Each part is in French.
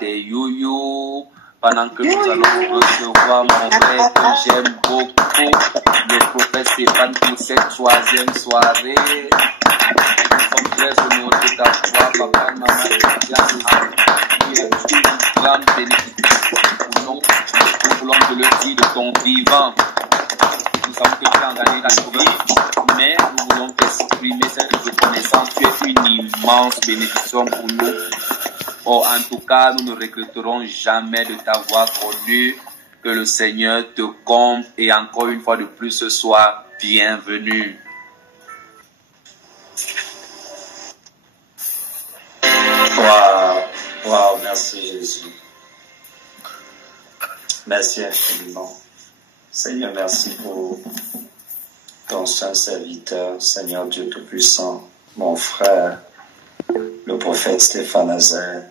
des yo-yo pendant que nous allons recevoir mon frère que j'aime beaucoup, le prophète Stéphane, pour cette 3e soirée. Nous sommes très honorés de t'avoir, papa et maman, qui est une grande bénédiction pour nous. Nous voulons te le dire de ton vivant. Nous savons que tu as gagné ta vie, mais nous voulons t'exprimer cette reconnaissance. Tu es une immense bénédiction pour nous. Oh, en tout cas, nous ne regretterons jamais de t'avoir connu. Que le Seigneur te comble et encore une fois de plus ce soir, bienvenue. Wow, merci Jésus. Merci infiniment. Seigneur, merci pour ton saint serviteur, Seigneur Dieu Tout-Puissant, mon frère, le prophète Stéphane Azel.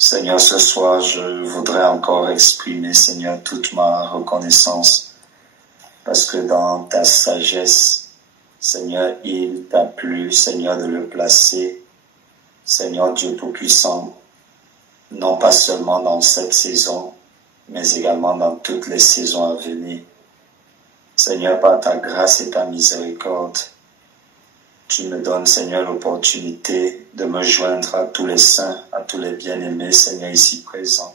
Seigneur, ce soir, je voudrais encore exprimer, Seigneur, toute ma reconnaissance, parce que dans ta sagesse, Seigneur, il t'a plu, Seigneur, de le placer, Seigneur Dieu Tout-Puissant, non pas seulement dans cette saison, mais également dans toutes les saisons à venir. Seigneur, par ta grâce et ta miséricorde, tu me donnes, Seigneur, l'opportunité de me joindre à tous les saints, à tous les bien-aimés, Seigneur, ici présents.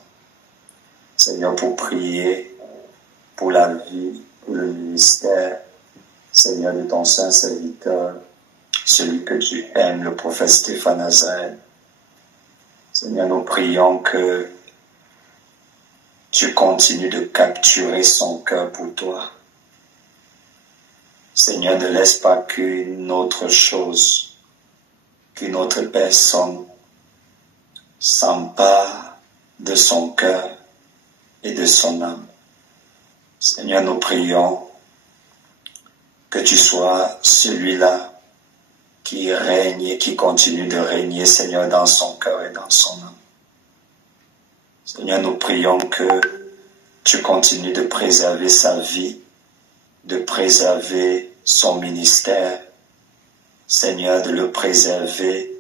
Seigneur, pour prier pour la vie, pour le ministère, Seigneur, de ton saint serviteur, celui que tu aimes, le prophète Stéphane Azel. Seigneur, nous prions que tu continues de capturer son cœur pour toi. Seigneur, ne laisse pas qu'une autre chose, qu'une autre personne s'empare de son cœur et de son âme. Seigneur, nous prions que tu sois celui-là qui règne et qui continue de régner, Seigneur, dans son cœur et dans son âme. Seigneur, nous prions que tu continues de préserver sa vie, de préserver son ministère, Seigneur, de le préserver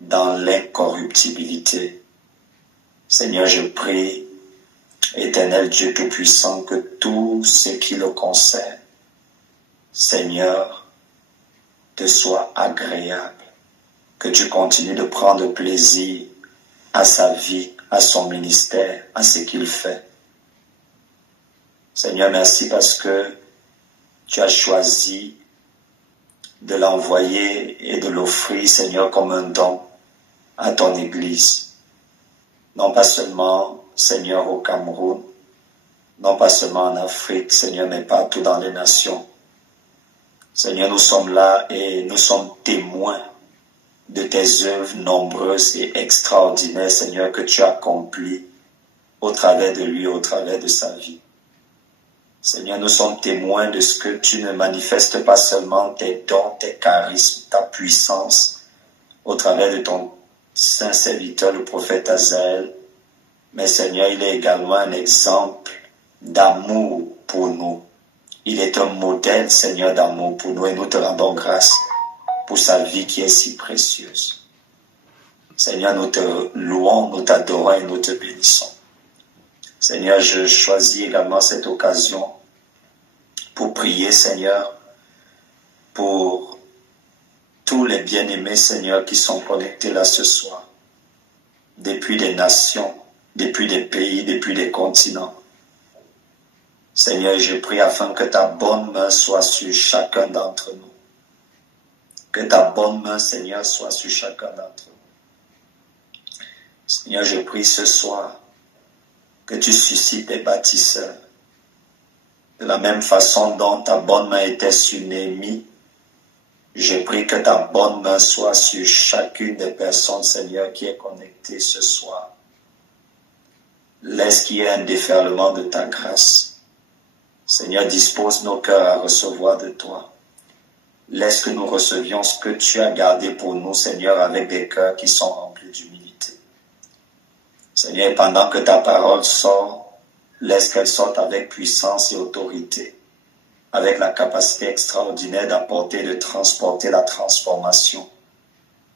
dans l'incorruptibilité. Seigneur, je prie, Éternel Dieu Tout-Puissant, que tout ce qui le concerne, Seigneur, te soit agréable, que tu continues de prendre plaisir à sa vie, à son ministère, à ce qu'il fait. Seigneur, merci parce que tu as choisi de l'envoyer et de l'offrir, Seigneur, comme un don à ton Église. Non pas seulement, Seigneur, au Cameroun, non pas seulement en Afrique, Seigneur, mais partout dans les nations. Seigneur, nous sommes là et nous sommes témoins de tes œuvres nombreuses et extraordinaires, Seigneur, que tu as accomplies au travers de lui, au travers de sa vie. Seigneur, nous sommes témoins de ce que tu ne manifestes pas seulement tes dons, tes charismes, ta puissance au travers de ton saint serviteur, le prophète Azel, mais Seigneur, il est également un exemple d'amour pour nous. Il est un modèle, Seigneur, d'amour pour nous et nous te rendons grâce pour sa vie qui est si précieuse. Seigneur, nous te louons, nous t'adorons et nous te bénissons. Seigneur, je choisis également cette occasion pour prier, Seigneur, pour tous les bien-aimés, Seigneur, qui sont connectés là ce soir, depuis des nations, depuis des pays, depuis des continents. Seigneur, je prie afin que ta bonne main soit sur chacun d'entre nous. Que ta bonne main, Seigneur, soit sur chacun d'entre nous. Seigneur, je prie ce soir que tu suscites des bâtisseurs. De la même façon dont ta bonne main était sur Néhémie, je prie que ta bonne main soit sur chacune des personnes, Seigneur, qui est connectée ce soir. Laisse qu'il y ait un déferlement de ta grâce. Seigneur, dispose nos cœurs à recevoir de toi. Laisse que nous recevions ce que tu as gardé pour nous, Seigneur, avec des cœurs qui sont remplis d'humilité. Seigneur, pendant que ta parole sort, laisse qu'elle sorte avec puissance et autorité, avec la capacité extraordinaire d'apporter, de transporter la transformation,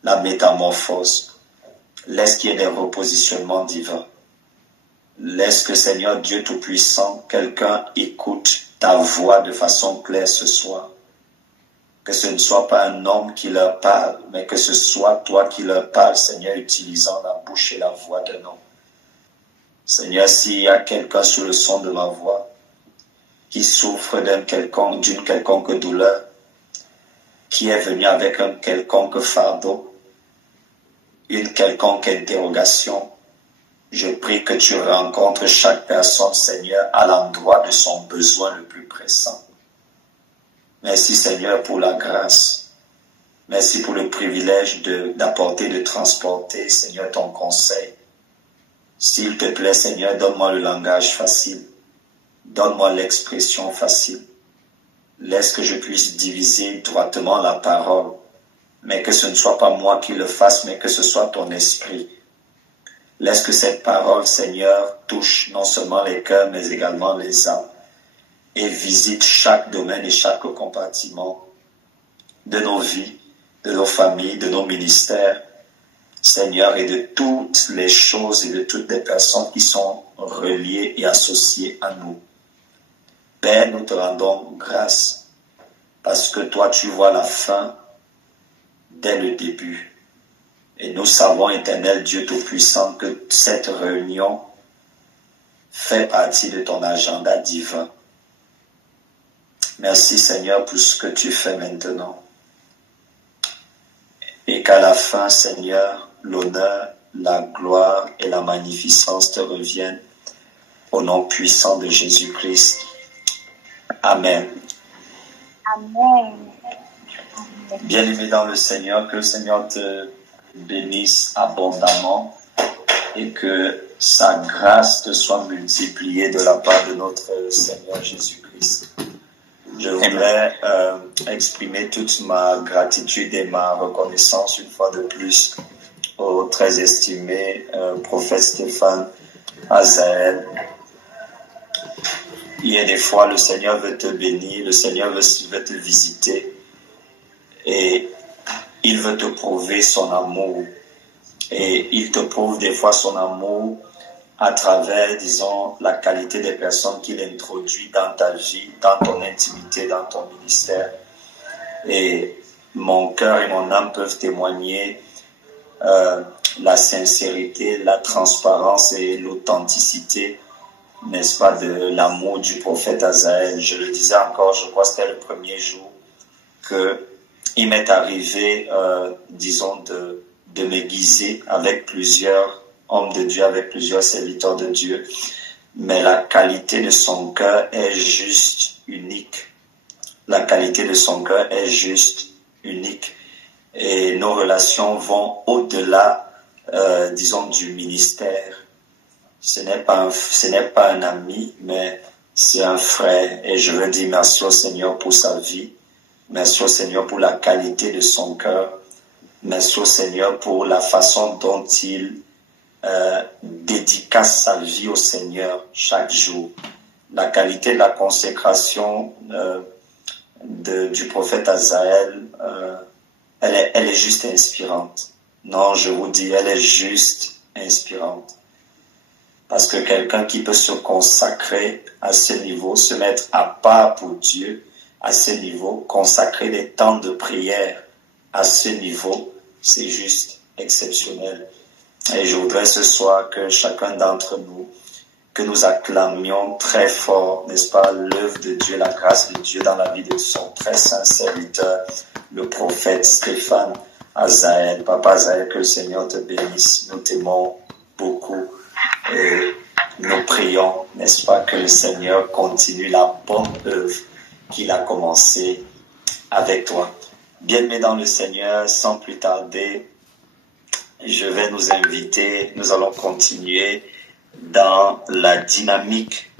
la métamorphose, laisse qu'il y ait des repositionnements divins. Laisse que, Seigneur Dieu Tout-Puissant, quelqu'un écoute ta voix de façon claire ce soir. Que ce ne soit pas un homme qui leur parle, mais que ce soit toi qui leur parles, Seigneur, utilisant la bouche et la voix d'un homme. Seigneur, s'il y a quelqu'un sur le son de ma voix qui souffre d'une quelconque douleur, qui est venu avec un quelconque fardeau, une quelconque interrogation, je prie que tu rencontres chaque personne, Seigneur, à l'endroit de son besoin le plus pressant. Merci, Seigneur, pour la grâce. Merci pour le privilège d'apporter, de transporter, Seigneur, ton conseil. S'il te plaît, Seigneur, donne-moi le langage facile. Donne-moi l'expression facile. Laisse que je puisse diviser droitement la parole, mais que ce ne soit pas moi qui le fasse, mais que ce soit ton esprit. Laisse que cette parole, Seigneur, touche non seulement les cœurs, mais également les âmes, et visite chaque domaine et chaque compartiment de nos vies, de nos familles, de nos ministères, Seigneur, et de toutes les choses et de toutes les personnes qui sont reliées et associées à nous. Père, nous te rendons grâce, parce que toi, tu vois la fin dès le début. Et nous savons, Éternel Dieu Tout-Puissant, que cette réunion fait partie de ton agenda divin. Merci, Seigneur, pour ce que tu fais maintenant. Et qu'à la fin, Seigneur, l'honneur, la gloire et la magnificence te reviennent au nom puissant de Jésus-Christ. Amen. Amen. Bien-aimé dans le Seigneur, que le Seigneur te bénisse abondamment et que sa grâce te soit multipliée de la part de notre Seigneur Jésus-Christ. Je voudrais exprimer toute ma gratitude et ma reconnaissance une fois de plus au très estimé prophète Stéphane Azaël. Il y a des fois, le Seigneur veut te bénir, le Seigneur veut te visiter et il veut te prouver son amour. Et il te prouve des fois son amour à travers, disons, la qualité des personnes qu'il introduit dans ta vie, dans ton intimité, dans ton ministère. Et mon cœur et mon âme peuvent témoigner la sincérité, la transparence et l'authenticité, n'est-ce pas, de l'amour du prophète Azaël. Je le disais encore, je crois que c'était le premier jour que il m'est arrivé, disons, de m'aiguiser avec plusieurs hommes de Dieu, avec plusieurs serviteurs de Dieu. Mais la qualité de son cœur est juste unique. La qualité de son cœur est juste unique. Et nos relations vont au-delà, disons, du ministère. Ce n'est pas un ami, mais c'est un frère. Et je veux dire merci au Seigneur pour sa vie. Merci au Seigneur pour la qualité de son cœur. Merci au Seigneur pour la façon dont il dédicace sa vie au Seigneur chaque jour. La qualité de la consécration du prophète Azaël, elle est juste inspirante. Non, je vous dis, elle est juste inspirante. Parce que quelqu'un qui peut se consacrer à ce niveau, se mettre à part pour Dieu, à ce niveau, consacrer des temps de prière à ce niveau, c'est juste exceptionnel. Et je voudrais ce soir que chacun d'entre nous, que nous acclamions très fort, n'est-ce pas, l'œuvre de Dieu, la grâce de Dieu dans la vie de son très saint serviteur, le prophète Stéphane Azaël. Papa Azaël, que le Seigneur te bénisse. Nous t'aimons beaucoup et nous prions, n'est-ce pas, que le Seigneur continue la bonne œuvre qu'il a commencée avec toi. Bien-aimés dans le Seigneur, sans plus tarder, je vais nous inviter, nous allons continuer dans la dynamique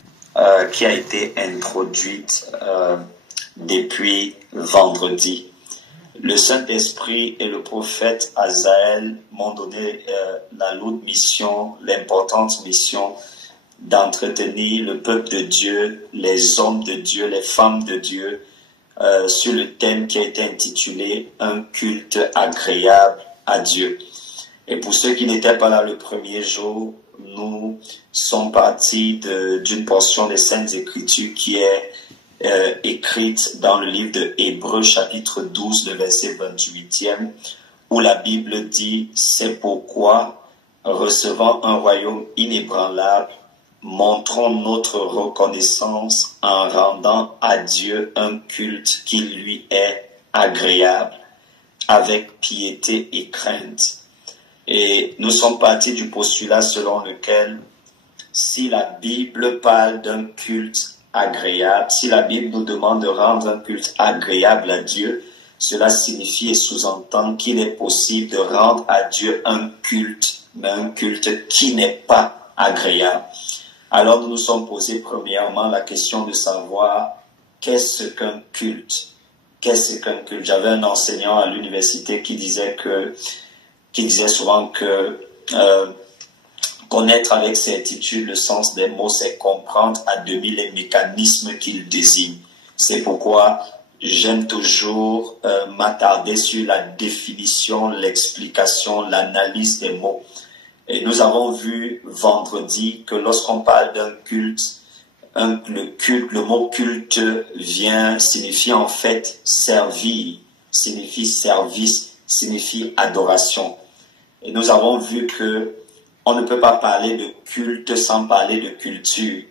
qui a été introduite depuis vendredi. Le Saint-Esprit et le prophète Azaël m'ont donné la lourde mission, l'importante mission d'entretenir le peuple de Dieu, les hommes de Dieu, les femmes de Dieu, sur le thème qui a été intitulé « Un culte agréable à Dieu ». Et pour ceux qui n'étaient pas là le premier jour, nous sommes partis d'une portion des Saintes Écritures qui est écrite dans le livre de Hébreux chapitre 12, le verset 28e, où la Bible dit « C'est pourquoi, recevant un royaume inébranlable, montrons notre reconnaissance en rendant à Dieu un culte qui lui est agréable, avec piété et crainte. » Et nous sommes partis du postulat selon lequel si la Bible parle d'un culte agréable, si la Bible nous demande de rendre un culte agréable à Dieu, cela signifie et sous-entend qu'il est possible de rendre à Dieu un culte, mais un culte qui n'est pas agréable. Alors nous nous sommes posés premièrement la question de savoir qu'est-ce qu'un culte? Qu'est-ce qu'un culte? J'avais un enseignant à l'université qui disait souvent que connaître avec certitude le sens des mots, c'est comprendre à demi les mécanismes qu'ils désignent. C'est pourquoi j'aime toujours m'attarder sur la définition, l'explication, l'analyse des mots. Et nous avons vu vendredi que lorsqu'on parle d'un culte, le mot culte signifie en fait servir, signifie service, signifie adoration. Et nous avons vu que on ne peut pas parler de culte sans parler de culture.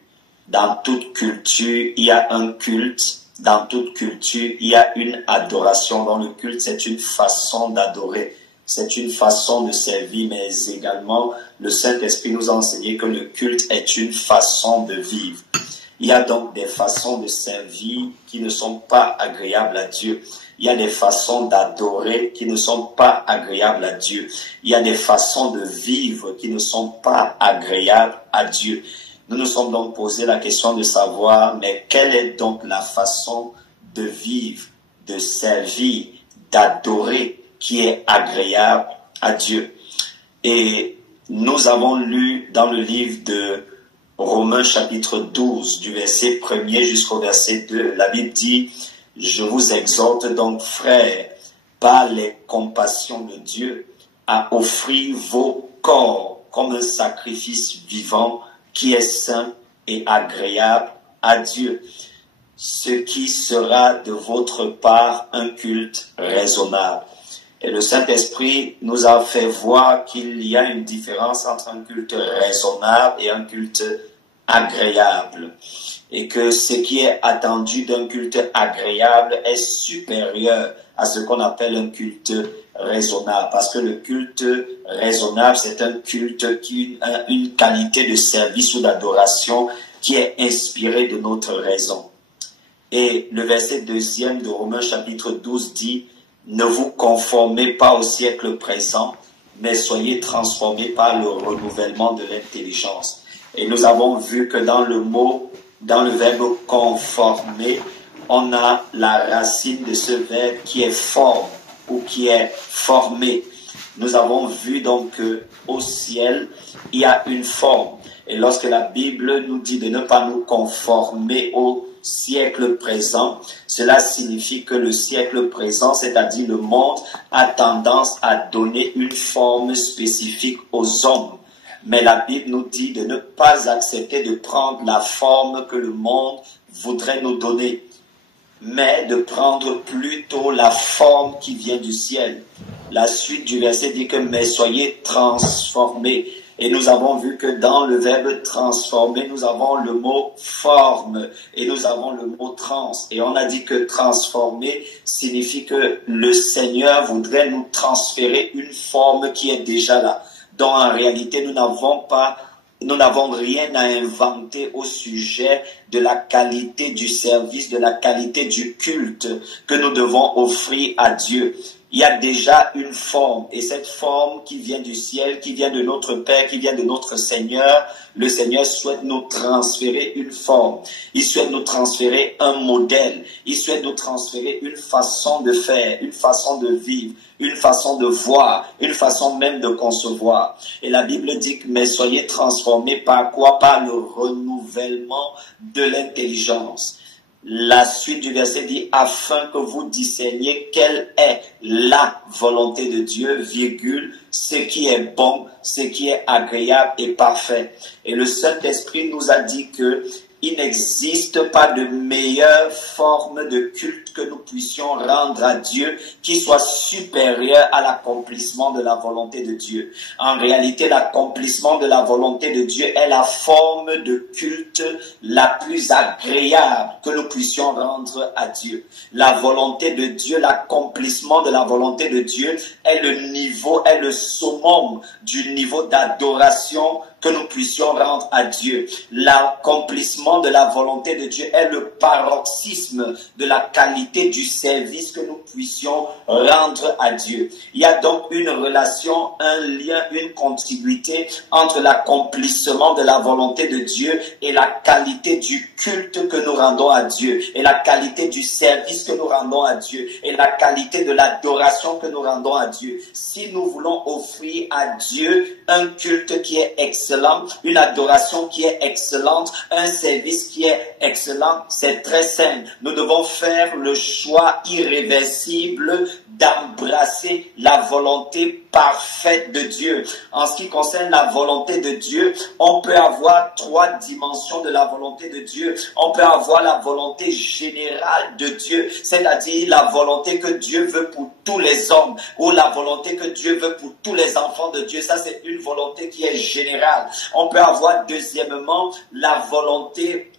Dans toute culture, il y a un culte. Dans toute culture, il y a une adoration. Dans le culte, c'est une façon d'adorer. C'est une façon de servir, mais également, le Saint-Esprit nous a enseigné que le culte est une façon de vivre. Il y a donc des façons de servir qui ne sont pas agréables à Dieu. Il y a des façons d'adorer qui ne sont pas agréables à Dieu. Il y a des façons de vivre qui ne sont pas agréables à Dieu. Nous nous sommes donc posé la question de savoir, mais quelle est donc la façon de vivre, de servir, d'adorer qui est agréable à Dieu? Et nous avons lu dans le livre de Romains chapitre 12, du verset 1er jusqu'au verset 2, la Bible dit « Je vous exhorte donc, frères, par les compassions de Dieu, à offrir vos corps comme un sacrifice vivant qui est saint et agréable à Dieu, ce qui sera de votre part un culte raisonnable. » Et le Saint-Esprit nous a fait voir qu'il y a une différence entre un culte raisonnable et un culte agréable. Et que ce qui est attendu d'un culte agréable est supérieur à ce qu'on appelle un culte raisonnable. Parce que le culte raisonnable, c'est un culte qui a une qualité de service ou d'adoration qui est inspirée de notre raison. Et le verset 2e de Romains chapitre 12 dit « Ne vous conformez pas au siècle présent, mais soyez transformés par le renouvellement de l'intelligence. » Et nous avons vu que dans le verbe « conformer », on a la racine de ce verbe qui est forme ou qui est formé. Nous avons vu donc qu'au ciel, il y a une forme. Et lorsque la Bible nous dit de ne pas nous conformer au siècle présent, cela signifie que le siècle présent, c'est-à-dire le monde, a tendance à donner une forme spécifique aux hommes. Mais la Bible nous dit de ne pas accepter de prendre la forme que le monde voudrait nous donner, mais de prendre plutôt la forme qui vient du ciel. La suite du verset dit que « mais soyez transformés ». Et nous avons vu que dans le verbe transformer, nous avons le mot forme et nous avons le mot trans. Et on a dit que transformer signifie que le Seigneur voudrait nous transférer une forme qui est déjà là. Donc en réalité, nous n'avons rien à inventer au sujet de la qualité du service, de la qualité du culte que nous devons offrir à Dieu. Il y a déjà une forme, et cette forme qui vient du ciel, qui vient de notre Père, qui vient de notre Seigneur, le Seigneur souhaite nous transférer une forme. Il souhaite nous transférer un modèle. Il souhaite nous transférer une façon de faire, une façon de vivre, une façon de voir, une façon même de concevoir. Et la Bible dit que « mais soyez transformés par quoi? Par le renouvellement de l'intelligence. » La suite du verset dit, afin que vous discerniez quelle est la volonté de Dieu, virgule, ce qui est bon, ce qui est agréable et parfait. Et le Saint-Esprit nous a dit que il n'existe pas de meilleure forme de culte que nous puissions rendre à Dieu qui soit supérieure à l'accomplissement de la volonté de Dieu. En réalité, l'accomplissement de la volonté de Dieu est la forme de culte la plus agréable que nous puissions rendre à Dieu. La volonté de Dieu, l'accomplissement de la volonté de Dieu est le niveau, est le summum du niveau d'adoration que nous puissions rendre à Dieu. L'accomplissement de la volonté de Dieu est le paroxysme de la qualité du service que nous puissions rendre à Dieu. Il y a donc une relation, un lien, une contiguïté entre l'accomplissement de la volonté de Dieu et la qualité du culte que nous rendons à Dieu, et la qualité du service que nous rendons à Dieu, et la qualité de l'adoration que nous rendons à Dieu. Si nous voulons offrir à Dieu un culte qui est excellent, une adoration qui est excellente, un service qui est excellent, c'est très simple. Nous devons faire le choix irréversible d'embrasser la volonté parfaite de Dieu. En ce qui concerne la volonté de Dieu, on peut avoir trois dimensions de la volonté de Dieu. On peut avoir la volonté générale de Dieu, c'est-à-dire la volonté que Dieu veut pour tous les hommes, ou la volonté que Dieu veut pour tous les enfants de Dieu. Ça, c'est une volonté qui est générale. On peut avoir deuxièmement la volonté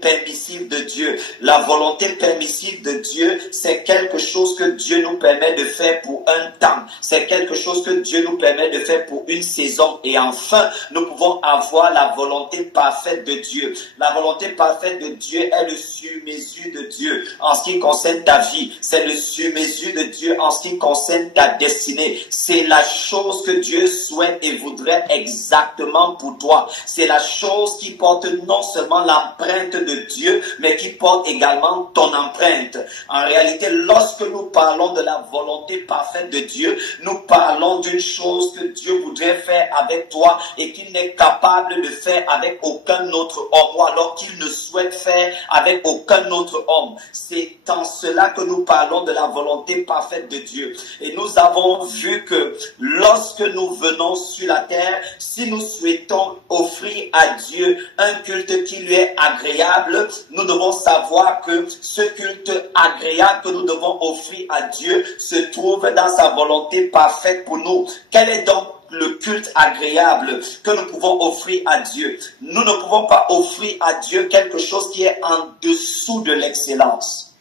permissive de Dieu. La volonté permissive de Dieu, c'est quelque chose que Dieu nous permet de faire pour un temps. C'est quelque chose que Dieu nous permet de faire pour une saison. Et enfin, nous pouvons avoir la volonté parfaite de Dieu. La volonté parfaite de Dieu est le sur-mesure de Dieu en ce qui concerne ta vie. C'est le sur-mesure de Dieu en ce qui concerne ta destinée. C'est la chose que Dieu souhaite et voudrait exactement pour toi. C'est la chose qui porte non seulement l'empreinte de Dieu, mais qui porte également ton empreinte. En réalité, lorsque nous parlons de la volonté parfaite de Dieu, nous parlons d'une chose que Dieu voudrait faire avec toi et qu'il n'est capable de faire avec aucun autre homme, ou alors qu'il ne souhaite faire avec aucun autre homme. C'est en cela que nous parlons de la volonté parfaite de Dieu. Et nous avons vu que lorsque nous venons sur la terre, si nous souhaitons offrir à Dieu un culte qui lui est agréable, nous devons savoir que ce culte agréable que nous devons offrir à Dieu se trouve dans sa volonté parfaite pour nous. Quel est donc le culte agréable que nous pouvons offrir à Dieu? Nous ne pouvons pas offrir à Dieu quelque chose qui est en dessous de l'excellence.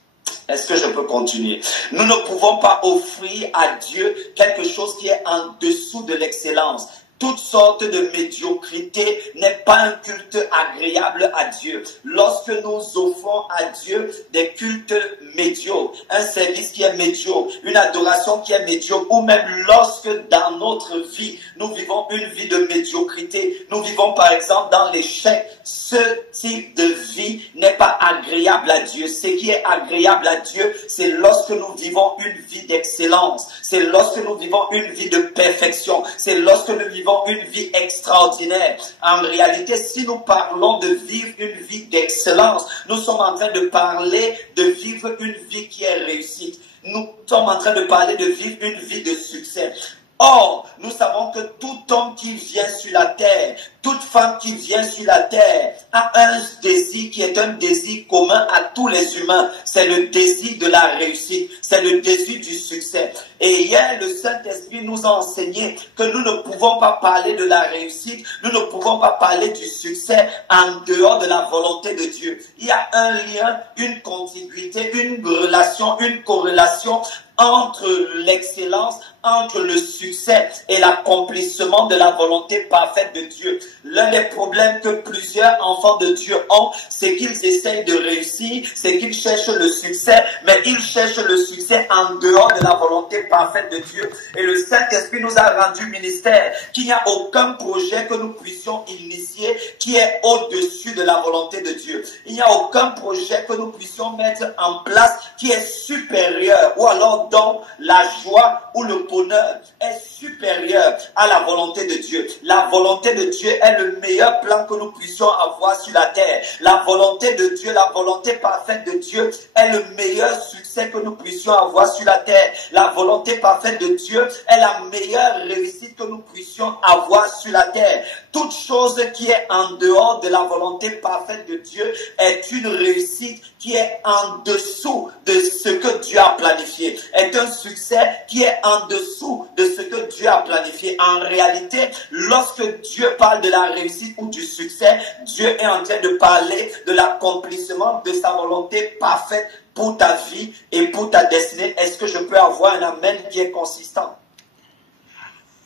Est-ce que je peux continuer? Nous ne pouvons pas offrir à Dieu quelque chose qui est en dessous de l'excellence. Toute sorte de médiocrité n'est pas un culte agréable à Dieu. Lorsque nous offrons à Dieu des cultes médiocres, un service qui est médiocre, une adoration qui est médiocre, ou même lorsque dans notre vie, nous vivons une vie de médiocrité, nous vivons par exemple dans l'échec, ce type de vie n'est pas agréable à Dieu. Ce qui est agréable à Dieu, c'est lorsque nous vivons une vie d'excellence, c'est lorsque nous vivons une vie de perfection, c'est lorsque nous vivons une vie extraordinaire. En réalité, si nous parlons de vivre une vie d'excellence, nous sommes en train de parler de vivre une vie qui est réussite. Nous sommes en train de parler de vivre une vie de succès. Or, nous savons que tout homme qui vient sur la terre, toute femme qui vient sur la terre a un désir qui est un désir commun à tous les humains. C'est le désir de la réussite, c'est le désir du succès. Et hier, le Saint-Esprit nous a enseigné que nous ne pouvons pas parler de la réussite, nous ne pouvons pas parler du succès en dehors de la volonté de Dieu. Il y a un lien, une contiguïté, une relation, une corrélation entre l'excellence, entre le succès et l'accomplissement de la volonté parfaite de Dieu. L'un des problèmes que plusieurs enfants de Dieu ont, c'est qu'ils essayent de réussir, c'est qu'ils cherchent le succès, mais ils cherchent le succès en dehors de la volonté parfaite de Dieu. Et le Saint-Esprit nous a rendu ministère qu'il n'y a aucun projet que nous puissions initier qui est au-dessus de la volonté de Dieu. Il n'y a aucun projet que nous puissions mettre en place qui est supérieur, ou alors dont la joie ou le bonheur est supérieur à la volonté de Dieu. La volonté de Dieu est le meilleur plan que nous puissions avoir sur la terre. La volonté de Dieu, la volonté parfaite de Dieu est le meilleur succès que nous puissions avoir sur la terre. La volonté parfaite de Dieu est la meilleure réussite que nous puissions avoir sur la terre. Toute chose qui est en dehors de la volonté parfaite de Dieu est une réussite qui est en dessous de ce que Dieu a planifié, est un succès qui est en dessous de ce que Dieu a planifié. En réalité, lorsque Dieu parle de la réussite ou du succès, Dieu est en train de parler de l'accomplissement de sa volonté parfaite pour ta vie et pour ta destinée. Est-ce que je peux avoir un amen qui est consistant?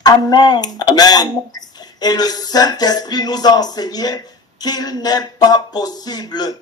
Amen. Amen. Et le Saint-Esprit nous a enseigné qu'il n'est pas possible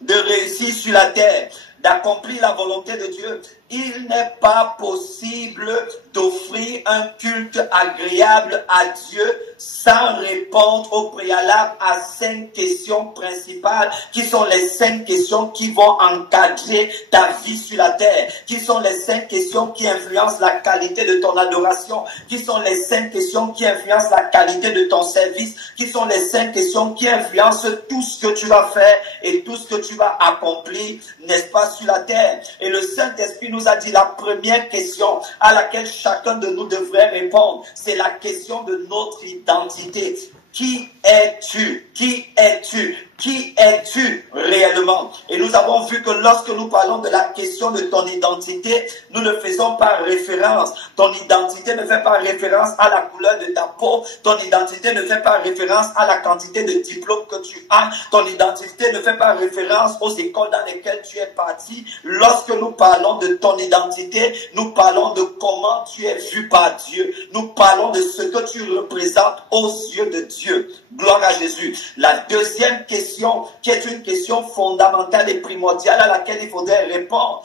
de réussir sur la terre, d'accomplir la volonté de Dieu. Il n'est pas possible d'offrir un culte agréable à Dieu sans répondre au préalable à 5 questions principales qui sont les 5 questions qui vont encadrer ta vie sur la terre, qui sont les 5 questions qui influencent la qualité de ton adoration, qui sont les 5 questions qui influencent la qualité de ton service, qui sont les 5 questions qui influencent tout ce que tu vas faire et tout ce que tu vas accomplir, n'est-ce pas, sur la terre. Et le Saint-Esprit nous a dit la première question à laquelle chacun de nous devrait répondre, c'est la question de notre identité. Qui es-tu? Qui es-tu? Qui es-tu réellement? Et nous avons vu que lorsque nous parlons de la question de ton identité, nous le faisons par référence. Ton identité ne fait pas référence à la couleur de ta peau. Ton identité ne fait pas référence à la quantité de diplômes que tu as. Ton identité ne fait pas référence aux écoles dans lesquelles tu es parti. Lorsque nous parlons de ton identité, nous parlons de comment tu es vu par Dieu. Nous parlons de ce que tu représentes aux yeux de Dieu. Gloire à Jésus. La deuxième question, qui est une question fondamentale et primordiale à laquelle il faudrait répondre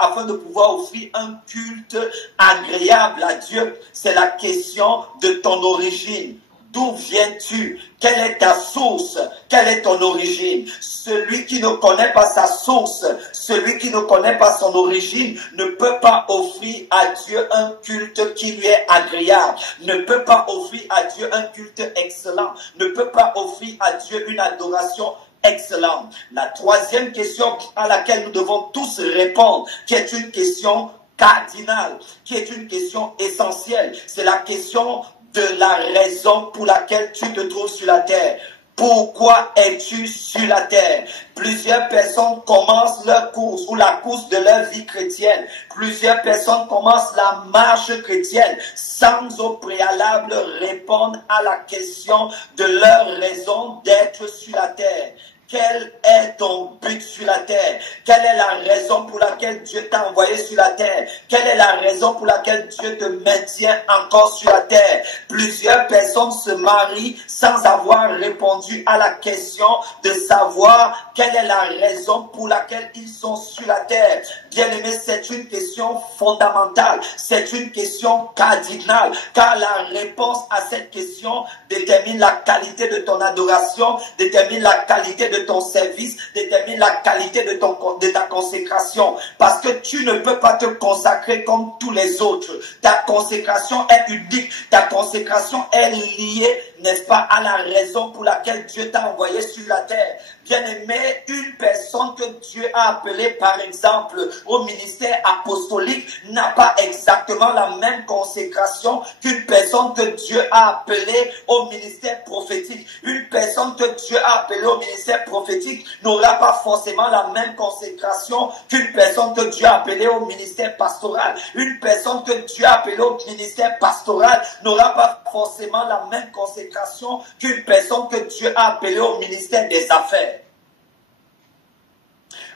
afin de pouvoir offrir un culte agréable à Dieu, c'est la question de ton origine. D'où viens-tu? Quelle est ta source? Quelle est ton origine? Celui qui ne connaît pas sa source, celui qui ne connaît pas son origine, ne peut pas offrir à Dieu un culte qui lui est agréable, ne peut pas offrir à Dieu un culte excellent, ne peut pas offrir à Dieu une adoration excellente. La troisième question à laquelle nous devons tous répondre, qui est une question cardinale, qui est une question essentielle, c'est la question de la raison pour laquelle tu te trouves sur la terre. Pourquoi es-tu sur la terre? Plusieurs personnes commencent leur course ou la course de leur vie chrétienne. Plusieurs personnes commencent la marche chrétienne sans au préalable répondre à la question de leur raison d'être sur la terre. Quel est ton but sur la terre? Quelle est la raison pour laquelle Dieu t'a envoyé sur la terre? Quelle est la raison pour laquelle Dieu te maintient encore sur la terre? Plusieurs personnes se marient sans avoir répondu à la question de savoir quelle est la raison pour laquelle ils sont sur la terre. Bien-aimé, c'est une question fondamentale, c'est une question cardinale, car la réponse à cette question détermine la qualité de ton adoration, détermine la qualité de ton service, détermine la qualité de ta consécration. Parce que tu ne peux pas te consacrer comme tous les autres. Ta consécration est unique. Ta consécration est liée, n'est-ce pas, à la raison pour laquelle Dieu t'a envoyé sur la terre. Bien-aimé, une personne que Dieu a appelée, par exemple, au ministère apostolique, n'a pas exactement la même consécration qu'une personne que Dieu a appelée au ministère prophétique. Une personne que Dieu a appelée au ministère prophétique n'aura pas forcément la même consécration qu'une personne que Dieu a appelée au ministère pastoral. Une personne que Dieu a appelée au ministère pastoral n'aura pas forcément la même consécration qu'une personne que Dieu a appelée au ministère des affaires.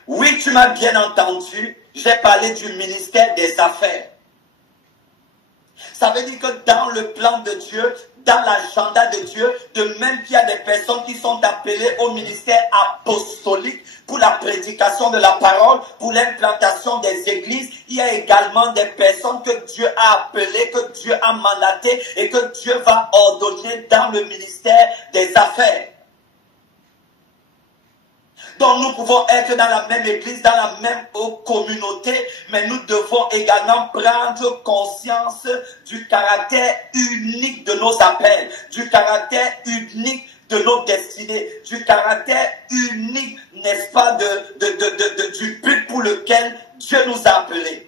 Oui, tu m'as bien entendu, j'ai parlé du ministère des affaires. Ça veut dire que dans le plan de Dieu, dans l'agenda de Dieu, de même qu'il y a des personnes qui sont appelées au ministère apostolique pour la prédication de la parole, pour l'implantation des églises, il y a également des personnes que Dieu a appelées, que Dieu a mandatées et que Dieu va ordonner dans le ministère des affaires. Donc nous pouvons être dans la même église, dans la même communauté, mais nous devons également prendre conscience du caractère unique de nos appels, du caractère unique de nos destinées, du caractère unique, n'est-ce pas, du but pour lequel Dieu nous a appelés.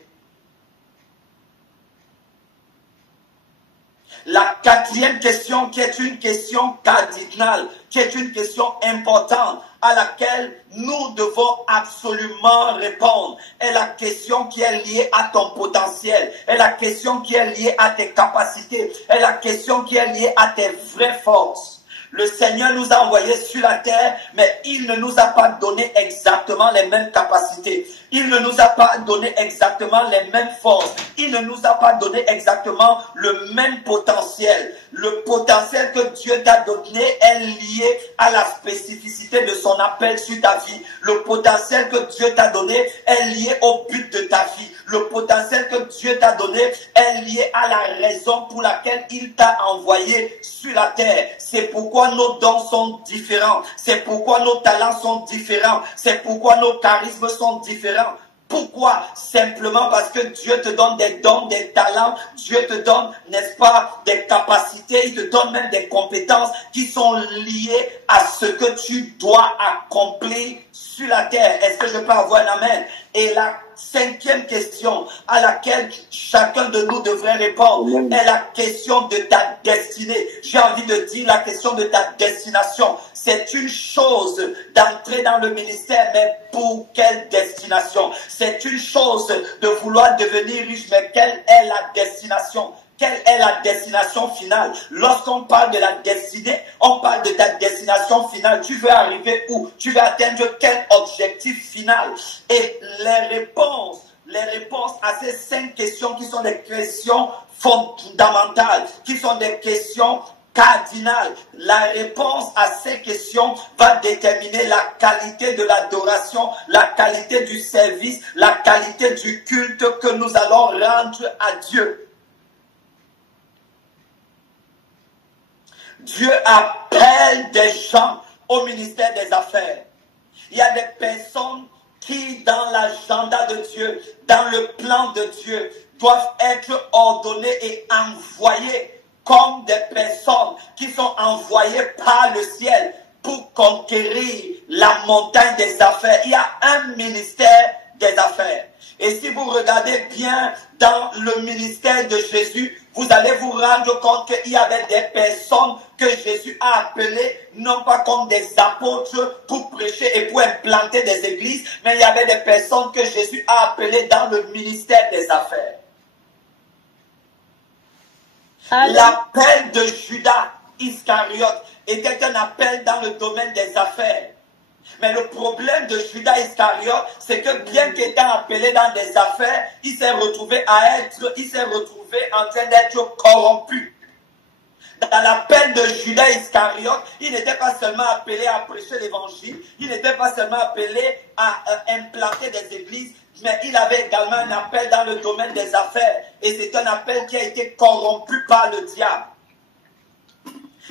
La quatrième question, qui est une question cardinale, qui est une question importante, à laquelle nous devons absolument répondre, est la question qui est liée à ton potentiel, est la question qui est liée à tes capacités, est la question qui est liée à tes vraies forces. Le Seigneur nous a envoyés sur la terre, mais il ne nous a pas donné exactement les mêmes capacités. Il ne nous a pas donné exactement les mêmes forces. Il ne nous a pas donné exactement le même potentiel. Le potentiel que Dieu t'a donné est lié à la spécificité de son appel sur ta vie. Le potentiel que Dieu t'a donné est lié au but de ta vie. Le potentiel que Dieu t'a donné est lié à la raison pour laquelle il t'a envoyé sur la terre. C'est pourquoi nos dons sont différents. C'est pourquoi nos talents sont différents. C'est pourquoi nos charismes sont différents. Pourquoi? Simplement parce que Dieu te donne des dons, des talents. Dieu te donne, n'est-ce pas, des capacités. Il te donne même des compétences qui sont liées à ce que tu dois accomplir sur la terre. Est-ce que je peux avoir un amen? Et la cinquième question à laquelle chacun de nous devrait répondre est la question de ta destinée. J'ai envie de dire la question de ta destination. C'est une chose d'entrer dans le ministère, mais pour quelle destination? C'est une chose de vouloir devenir riche, mais quelle est la destination? Quelle est la destination finale? Lorsqu'on parle de la destinée, on parle de ta destination finale. Tu veux arriver où? Tu veux atteindre quel objectif final? Et les réponses à ces 5 questions qui sont des questions fondamentales, qui sont des questions cardinales. La réponse à ces questions va déterminer la qualité de l'adoration, la qualité du service, la qualité du culte que nous allons rendre à Dieu. Dieu appelle des gens au ministère des Affaires. Il y a des personnes qui, dans l'agenda de Dieu, dans le plan de Dieu, doivent être ordonnées et envoyées comme des personnes qui sont envoyées par le ciel pour conquérir la montagne des affaires. Il y a un ministère des affaires. Et si vous regardez bien dans le ministère de Jésus, vous allez vous rendre compte qu'il y avait des personnes que Jésus a appelées, non pas comme des apôtres pour prêcher et pour implanter des églises, mais il y avait des personnes que Jésus a appelées dans le ministère des affaires. L'appel de Judas Iscariote était un appel dans le domaine des affaires. Mais le problème de Judas Iscariote, c'est que bien qu'étant appelé dans des affaires, il s'est retrouvé en train d'être corrompu. Dans l'appel de Judas Iscariote, il n'était pas seulement appelé à prêcher l'évangile, il n'était pas seulement appelé à implanter des églises, mais il avait également un appel dans le domaine des affaires. Et c'est un appel qui a été corrompu par le diable.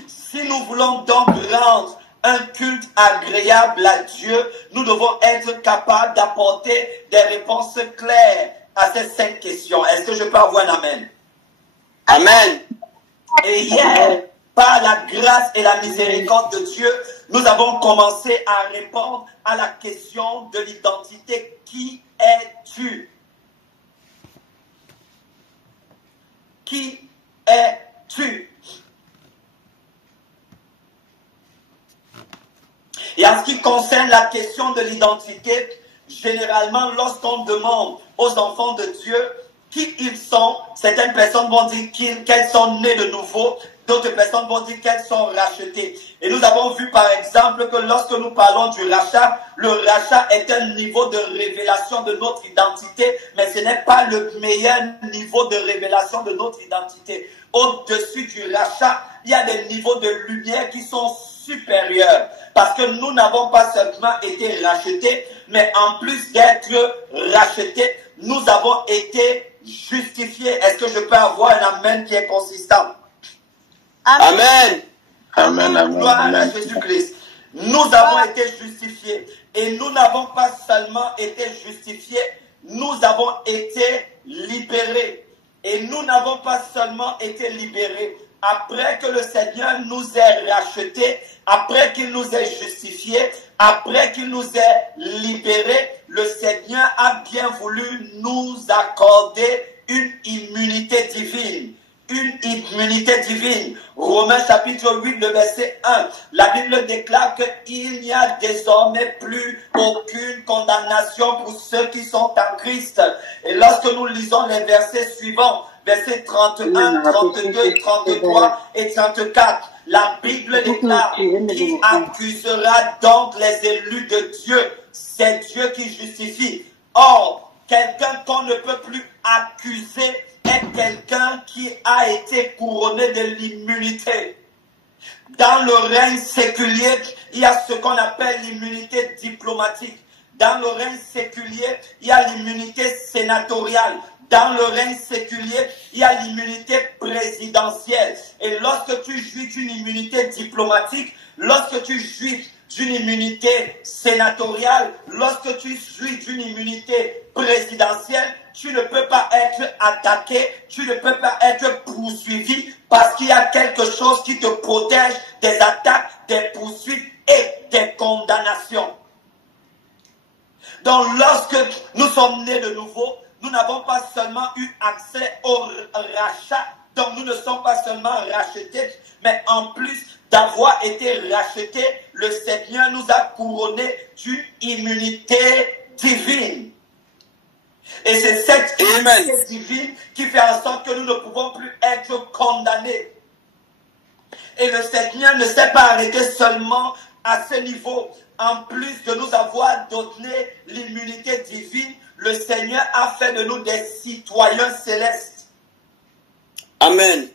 Si nous voulons donc rendre un culte agréable à Dieu, nous devons être capables d'apporter des réponses claires à ces 5 questions. Est-ce que je peux avoir un amen? Amen. Et hier, par la grâce et la miséricorde de Dieu, nous avons commencé à répondre à la question de l'identité. Qui es-tu? Qui es-tu? Et en ce qui concerne la question de l'identité, généralement, lorsqu'on demande aux enfants de Dieu qui ils sont, certaines personnes vont dire qu'elles sont nées de nouveau, d'autres personnes vont dire qu'elles sont rachetées. Et nous avons vu par exemple que lorsque nous parlons du rachat, le rachat est un niveau de révélation de notre identité, mais ce n'est pas le meilleur niveau de révélation de notre identité. Au-dessus du rachat, il y a des niveaux de lumière qui sont supérieurs. Parce que nous n'avons pas seulement été rachetés, mais en plus d'être rachetés, nous avons été justifiés. Est-ce que je peux avoir un amen qui est consistant? Amen. Amen. Amen. Gloire à Jésus-Christ. Nous avons été justifiés. Et nous n'avons pas seulement été justifiés, nous avons été libérés. Et nous n'avons pas seulement été libérés. Après que le Seigneur nous ait rachetés, après qu'il nous ait justifiés, après qu'il nous ait libérés, le Seigneur a bien voulu nous accorder une immunité divine. Une immunité divine. Romains chapitre 8, le verset 1. La Bible déclare qu'il n'y a désormais plus aucune condamnation pour ceux qui sont en Christ. Et lorsque nous lisons les versets suivants, versets 31, 32, 33 et 34, la Bible déclare: qui accusera donc les élus de Dieu? C'est Dieu qui justifie. Or, quelqu'un qu'on ne peut plus accuser est quelqu'un qui a été couronné de l'immunité. Dans le règne séculier, il y a ce qu'on appelle l'immunité diplomatique. Dans le règne séculier, il y a l'immunité sénatoriale. Dans le règne séculier, il y a l'immunité présidentielle. Et lorsque tu jouis d'une immunité diplomatique, lorsque tu jouis d'une immunité sénatoriale, lorsque tu jouis d'une immunité présidentielle, tu ne peux pas être attaqué, tu ne peux pas être poursuivi parce qu'il y a quelque chose qui te protège des attaques, des poursuites et des condamnations. Donc lorsque nous sommes nés de nouveau, nous n'avons pas seulement eu accès au rachat, donc nous ne sommes pas seulement rachetés, mais en plus d'avoir été rachetés, le Seigneur nous a couronnés d'une immunité divine. Et c'est cette immunité divine qui fait en sorte que nous ne pouvons plus être condamnés. Et le Seigneur ne s'est pas arrêté seulement à ce niveau. En plus de nous avoir donné l'immunité divine, le Seigneur a fait de nous des citoyens célestes. Amen.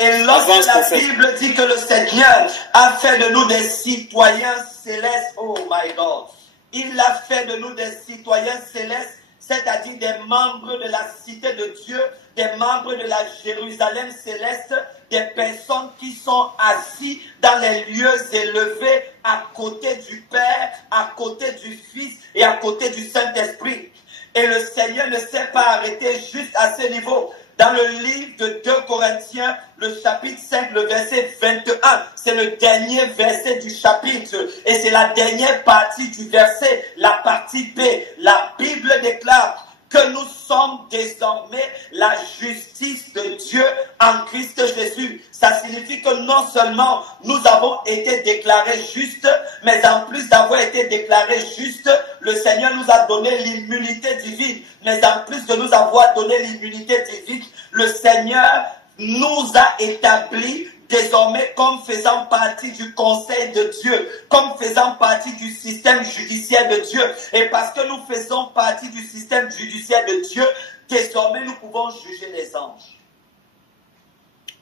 Et lorsque la Bible dit que le Seigneur a fait de nous des citoyens célestes, oh my God, il a fait de nous des citoyens célestes, c'est-à-dire des membres de la cité de Dieu, des membres de la Jérusalem céleste, des personnes qui sont assis dans les lieux élevés à côté du Père, à côté du Fils et à côté du Saint-Esprit. Et le Seigneur ne s'est pas arrêté juste à ce niveau. Dans le livre de 2 Corinthiens, le chapitre 5, le verset 21, c'est le dernier verset du chapitre. Et c'est la dernière partie du verset, la partie B. La Bible déclare que nous sommes désormais la justice de Dieu en Christ Jésus. Ça signifie que non seulement nous avons été déclarés justes, mais en plus d'avoir été déclarés justes, le Seigneur nous a donné l'immunité divine. Mais en plus de nous avoir donné l'immunité divine, le Seigneur nous a établis désormais comme faisant partie du conseil de Dieu, comme faisant partie du système judiciaire de Dieu. Et parce que nous faisons partie du système judiciaire de Dieu, désormais nous pouvons juger les anges.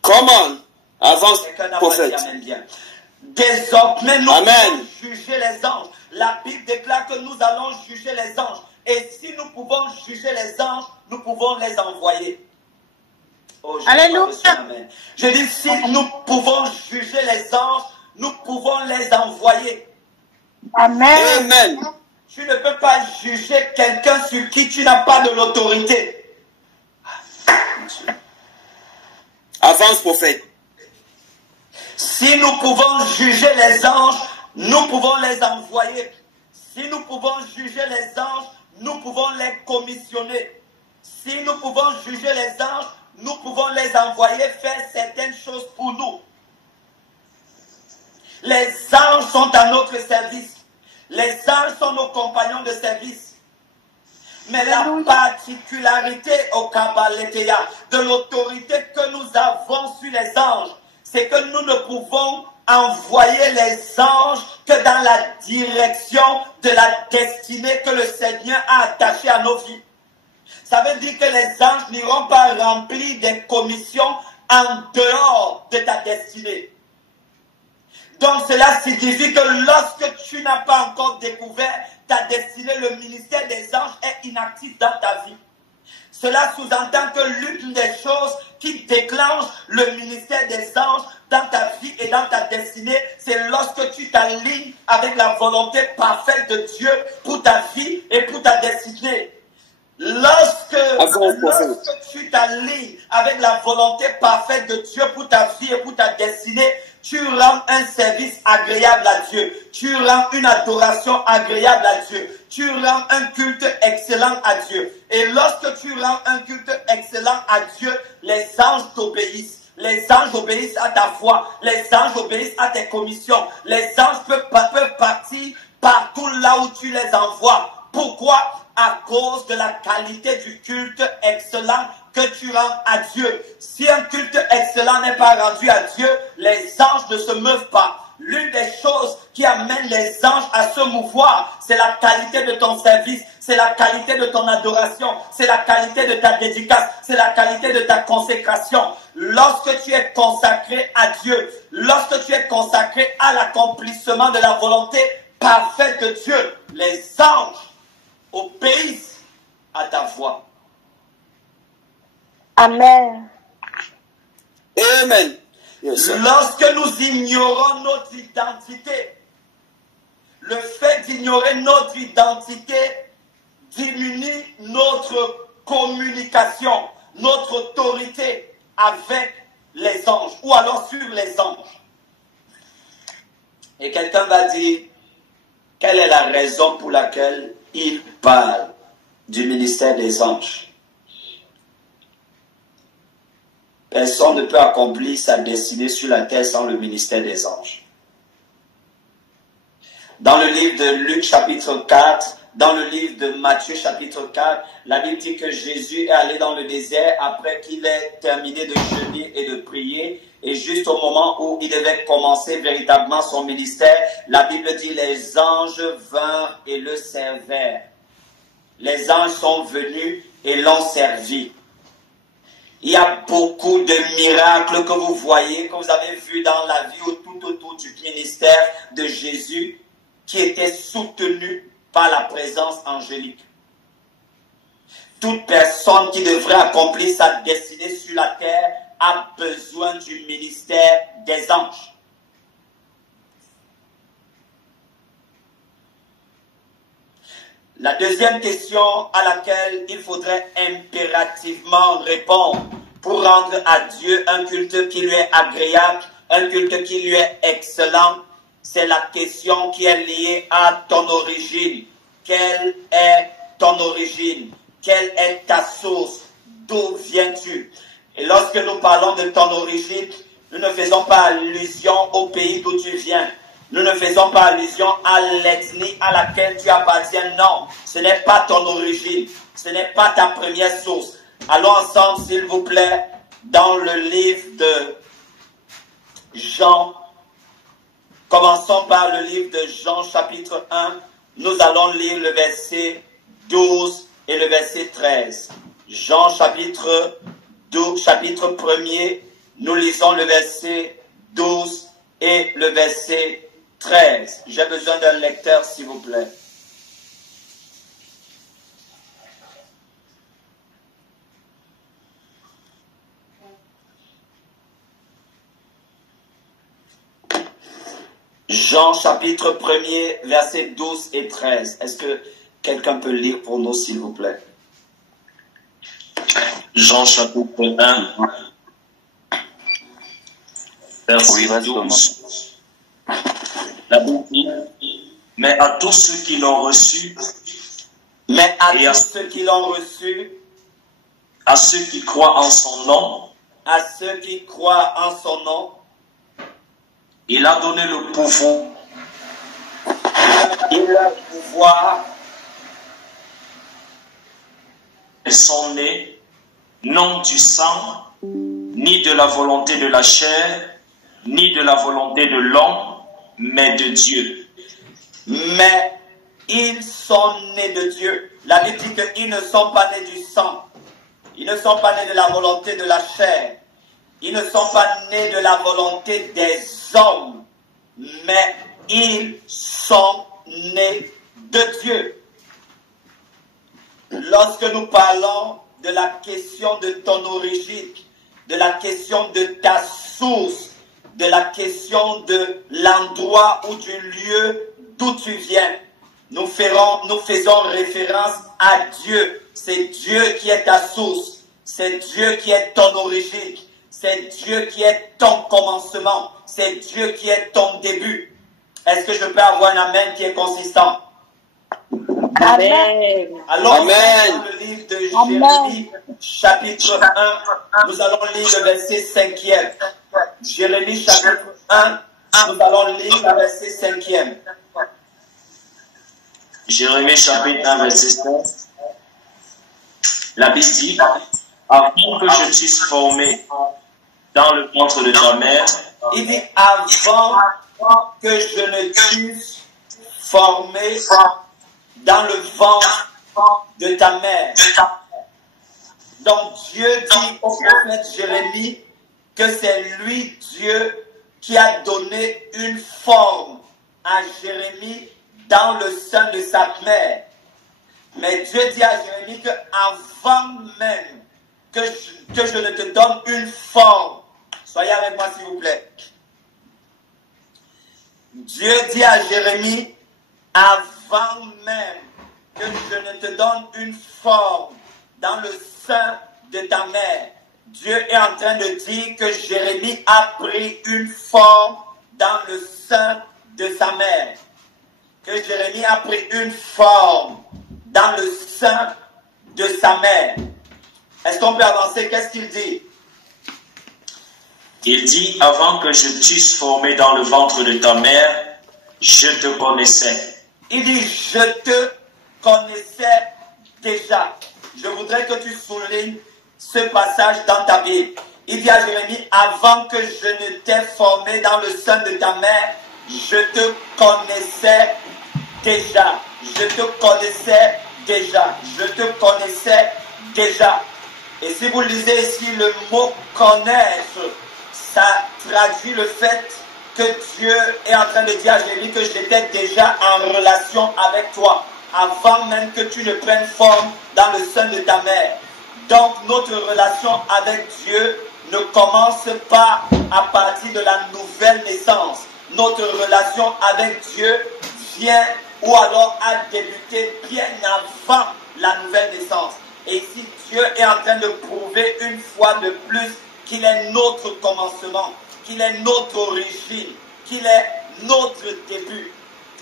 Comment? Avance, prophète. Désormais nous pouvons juger les anges. La Bible déclare que nous allons juger les anges. Et si nous pouvons juger les anges, nous pouvons les envoyer. Oh, alléluia. Je dis, si nous pouvons juger les anges, nous pouvons les envoyer. Amen. Amen. Tu ne peux pas juger quelqu'un sur qui tu n'as pas de l'autorité. Avance, prophète. Si nous pouvons juger les anges, nous pouvons les envoyer. Si nous pouvons juger les anges, nous pouvons les commissionner. Si nous pouvons juger les anges, nous pouvons les envoyer faire certaines choses pour nous. Les anges sont à notre service. Les anges sont nos compagnons de service. Mais la particularité au Kabbalétéa, de l'autorité que nous avons sur les anges, c'est que nous ne pouvons envoyer les anges que dans la direction de la destinée que le Seigneur a attachée à nos vies. Ça veut dire que les anges n'iront pas remplir des commissions en dehors de ta destinée. Donc cela signifie que lorsque tu n'as pas encore découvert ta destinée, le ministère des anges est inactif dans ta vie. Cela sous-entend que l'une des choses qui déclenche le ministère des anges dans ta vie et dans ta destinée, c'est lorsque tu t'alignes avec la volonté parfaite de Dieu pour ta vie et pour ta destinée. Lorsque tu t'alignes avec la volonté parfaite de Dieu pour ta vie et pour ta destinée, tu rends un service agréable à Dieu. Tu rends une adoration agréable à Dieu. Tu rends un culte excellent à Dieu. Et lorsque tu rends un culte excellent à Dieu, les anges t'obéissent. Les anges obéissent à ta voix. Les anges obéissent à tes commissions. Les anges peuvent partir partout là où tu les envoies. Pourquoi? À cause de la qualité du culte excellent que tu rends à Dieu. Si un culte excellent n'est pas rendu à Dieu, les anges ne se meuvent pas. L'une des choses qui amène les anges à se mouvoir, c'est la qualité de ton service, c'est la qualité de ton adoration, c'est la qualité de ta dédicace, c'est la qualité de ta consécration. Lorsque tu es consacré à Dieu, lorsque tu es consacré à l'accomplissement de la volonté parfaite de Dieu, les anges obéissent à ta voix. Amen. Amen. Yes, lorsque nous ignorons notre identité, le fait d'ignorer notre identité diminue notre communication, notre autorité avec les anges ou alors sur les anges. Et quelqu'un va dire, quelle est la raison pour laquelle il parle du ministère des anges? Personne ne peut accomplir sa destinée sur la terre sans le ministère des anges. Dans le livre de Luc chapitre 4, dans le livre de Matthieu chapitre 4, la Bible dit que Jésus est allé dans le désert après qu'il ait terminé de jeûner et de prier. Et juste au moment où il devait commencer véritablement son ministère, la Bible dit les anges vinrent et le servèrent. Les anges sont venus et l'ont servi. Il y a beaucoup de miracles que vous voyez, que vous avez vus dans la vie ou tout autour du ministère de Jésus, qui étaient soutenus par la présence angélique. Toute personne qui devrait accomplir sa destinée sur la terre a besoin du ministère des anges. La deuxième question à laquelle il faudrait impérativement répondre pour rendre à Dieu un culte qui lui est agréable, un culte qui lui est excellent, c'est la question qui est liée à ton origine. Quelle est ton origine? Quelle est ta source? D'où viens-tu? Et lorsque nous parlons de ton origine, nous ne faisons pas allusion au pays d'où tu viens. Nous ne faisons pas allusion à l'ethnie à laquelle tu appartiens. Non, ce n'est pas ton origine. Ce n'est pas ta première source. Allons ensemble, s'il vous plaît, dans le livre de Jean. Commençons par le livre de Jean, chapitre 1. Nous allons lire le verset 12 et le verset 13. Jean, chapitre 12, chapitre 1er. Nous lisons le verset 12 et le verset 13. J'ai besoin d'un lecteur, s'il vous plaît. Jean chapitre 1er, versets 12 et 13. Est-ce que quelqu'un peut lire pour nous, s'il vous plaît? Jean chapitre 1, verset 12. La Bible dit, mais à tous ceux qui l'ont reçu, à ceux qui croient en son nom, il a donné le pouvoir, et sont nés, non du sang, ni de la volonté de la chair, ni de la volonté de l'homme, mais de Dieu. Mais ils sont nés de Dieu. La Bible dit qu'ils ne sont pas nés du sang. Ils ne sont pas nés de la volonté de la chair. Ils ne sont pas nés de la volonté des hommes. Mais ils sont nés de Dieu. Lorsque nous parlons de la question de ton origine, de la question de ta source, de la question de l'endroit ou du lieu d'où tu viens. Nous faisons référence à Dieu. C'est Dieu qui est ta source. C'est Dieu qui est ton origine. C'est Dieu qui est ton commencement. C'est Dieu qui est ton début. Est-ce que je peux avoir un amen qui est consistant? Amen. Alors, Amen. dans le livre de Jérémie, chapitre 1, nous allons lire le verset 5e. Jérémie, chapitre 1, nous allons lire le verset 5e. Jérémie, chapitre 1, verset 5. La Bible dit, avant que je t'eusse formé dans le ventre de ta mère, Il dit, avant que je ne t'eusse formé dans le ventre de ta mère. Donc Dieu dit au prophète Jérémie que c'est lui, Dieu, qui a donné une forme à Jérémie dans le sein de sa mère. Mais Dieu dit à Jérémie que avant même que je ne te donne une forme, soyez avec moi s'il vous plaît. Dieu dit à Jérémie, avant même que je ne te donne une forme dans le sein de ta mère, Dieu est en train de dire que Jérémie a pris une forme dans le sein de sa mère. Que Jérémie a pris une forme dans le sein de sa mère. Est-ce qu'on peut avancer? Qu'est-ce qu'il dit? il dit, avant que je t'eusse formé dans le ventre de ta mère, je te connaissais. Il dit, je te connaissais déjà. Je voudrais que tu soulignes ce passage dans ta Bible. Il dit à Jérémie, avant que je ne t'ai formé dans le sein de ta mère, je te connaissais déjà. Je te connaissais déjà. Je te connaissais déjà. Et si vous lisez ici le mot connaître, ça traduit le fait que Dieu est en train de dire à Jérémie que j'étais déjà en relation avec toi, avant même que tu ne prennes forme dans le sein de ta mère. Donc notre relation avec Dieu ne commence pas à partir de la nouvelle naissance. Notre relation avec Dieu vient ou alors a débuté bien avant la nouvelle naissance. Et ici, Dieu est en train de prouver une fois de plus qu'il est notre commencement, qu'il est notre origine, qu'il est notre début.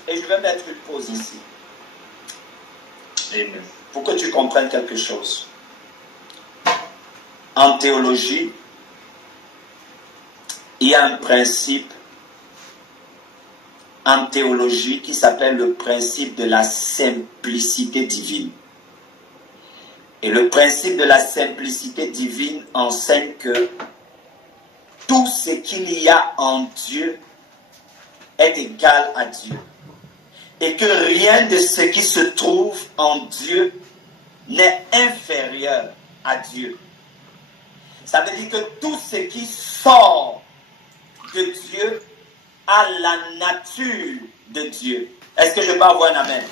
Et je vais mettre une pause ici. Amen. Pour que tu comprennes quelque chose. En théologie, il y a un principe en théologie qui s'appelle le principe de la simplicité divine. Et le principe de la simplicité divine enseigne que tout ce qu'il y a en Dieu est égal à Dieu. Et que rien de ce qui se trouve en Dieu n'est inférieur à Dieu. Ça veut dire que tout ce qui sort de Dieu a la nature de Dieu. Est-ce que je peux avoir un amen?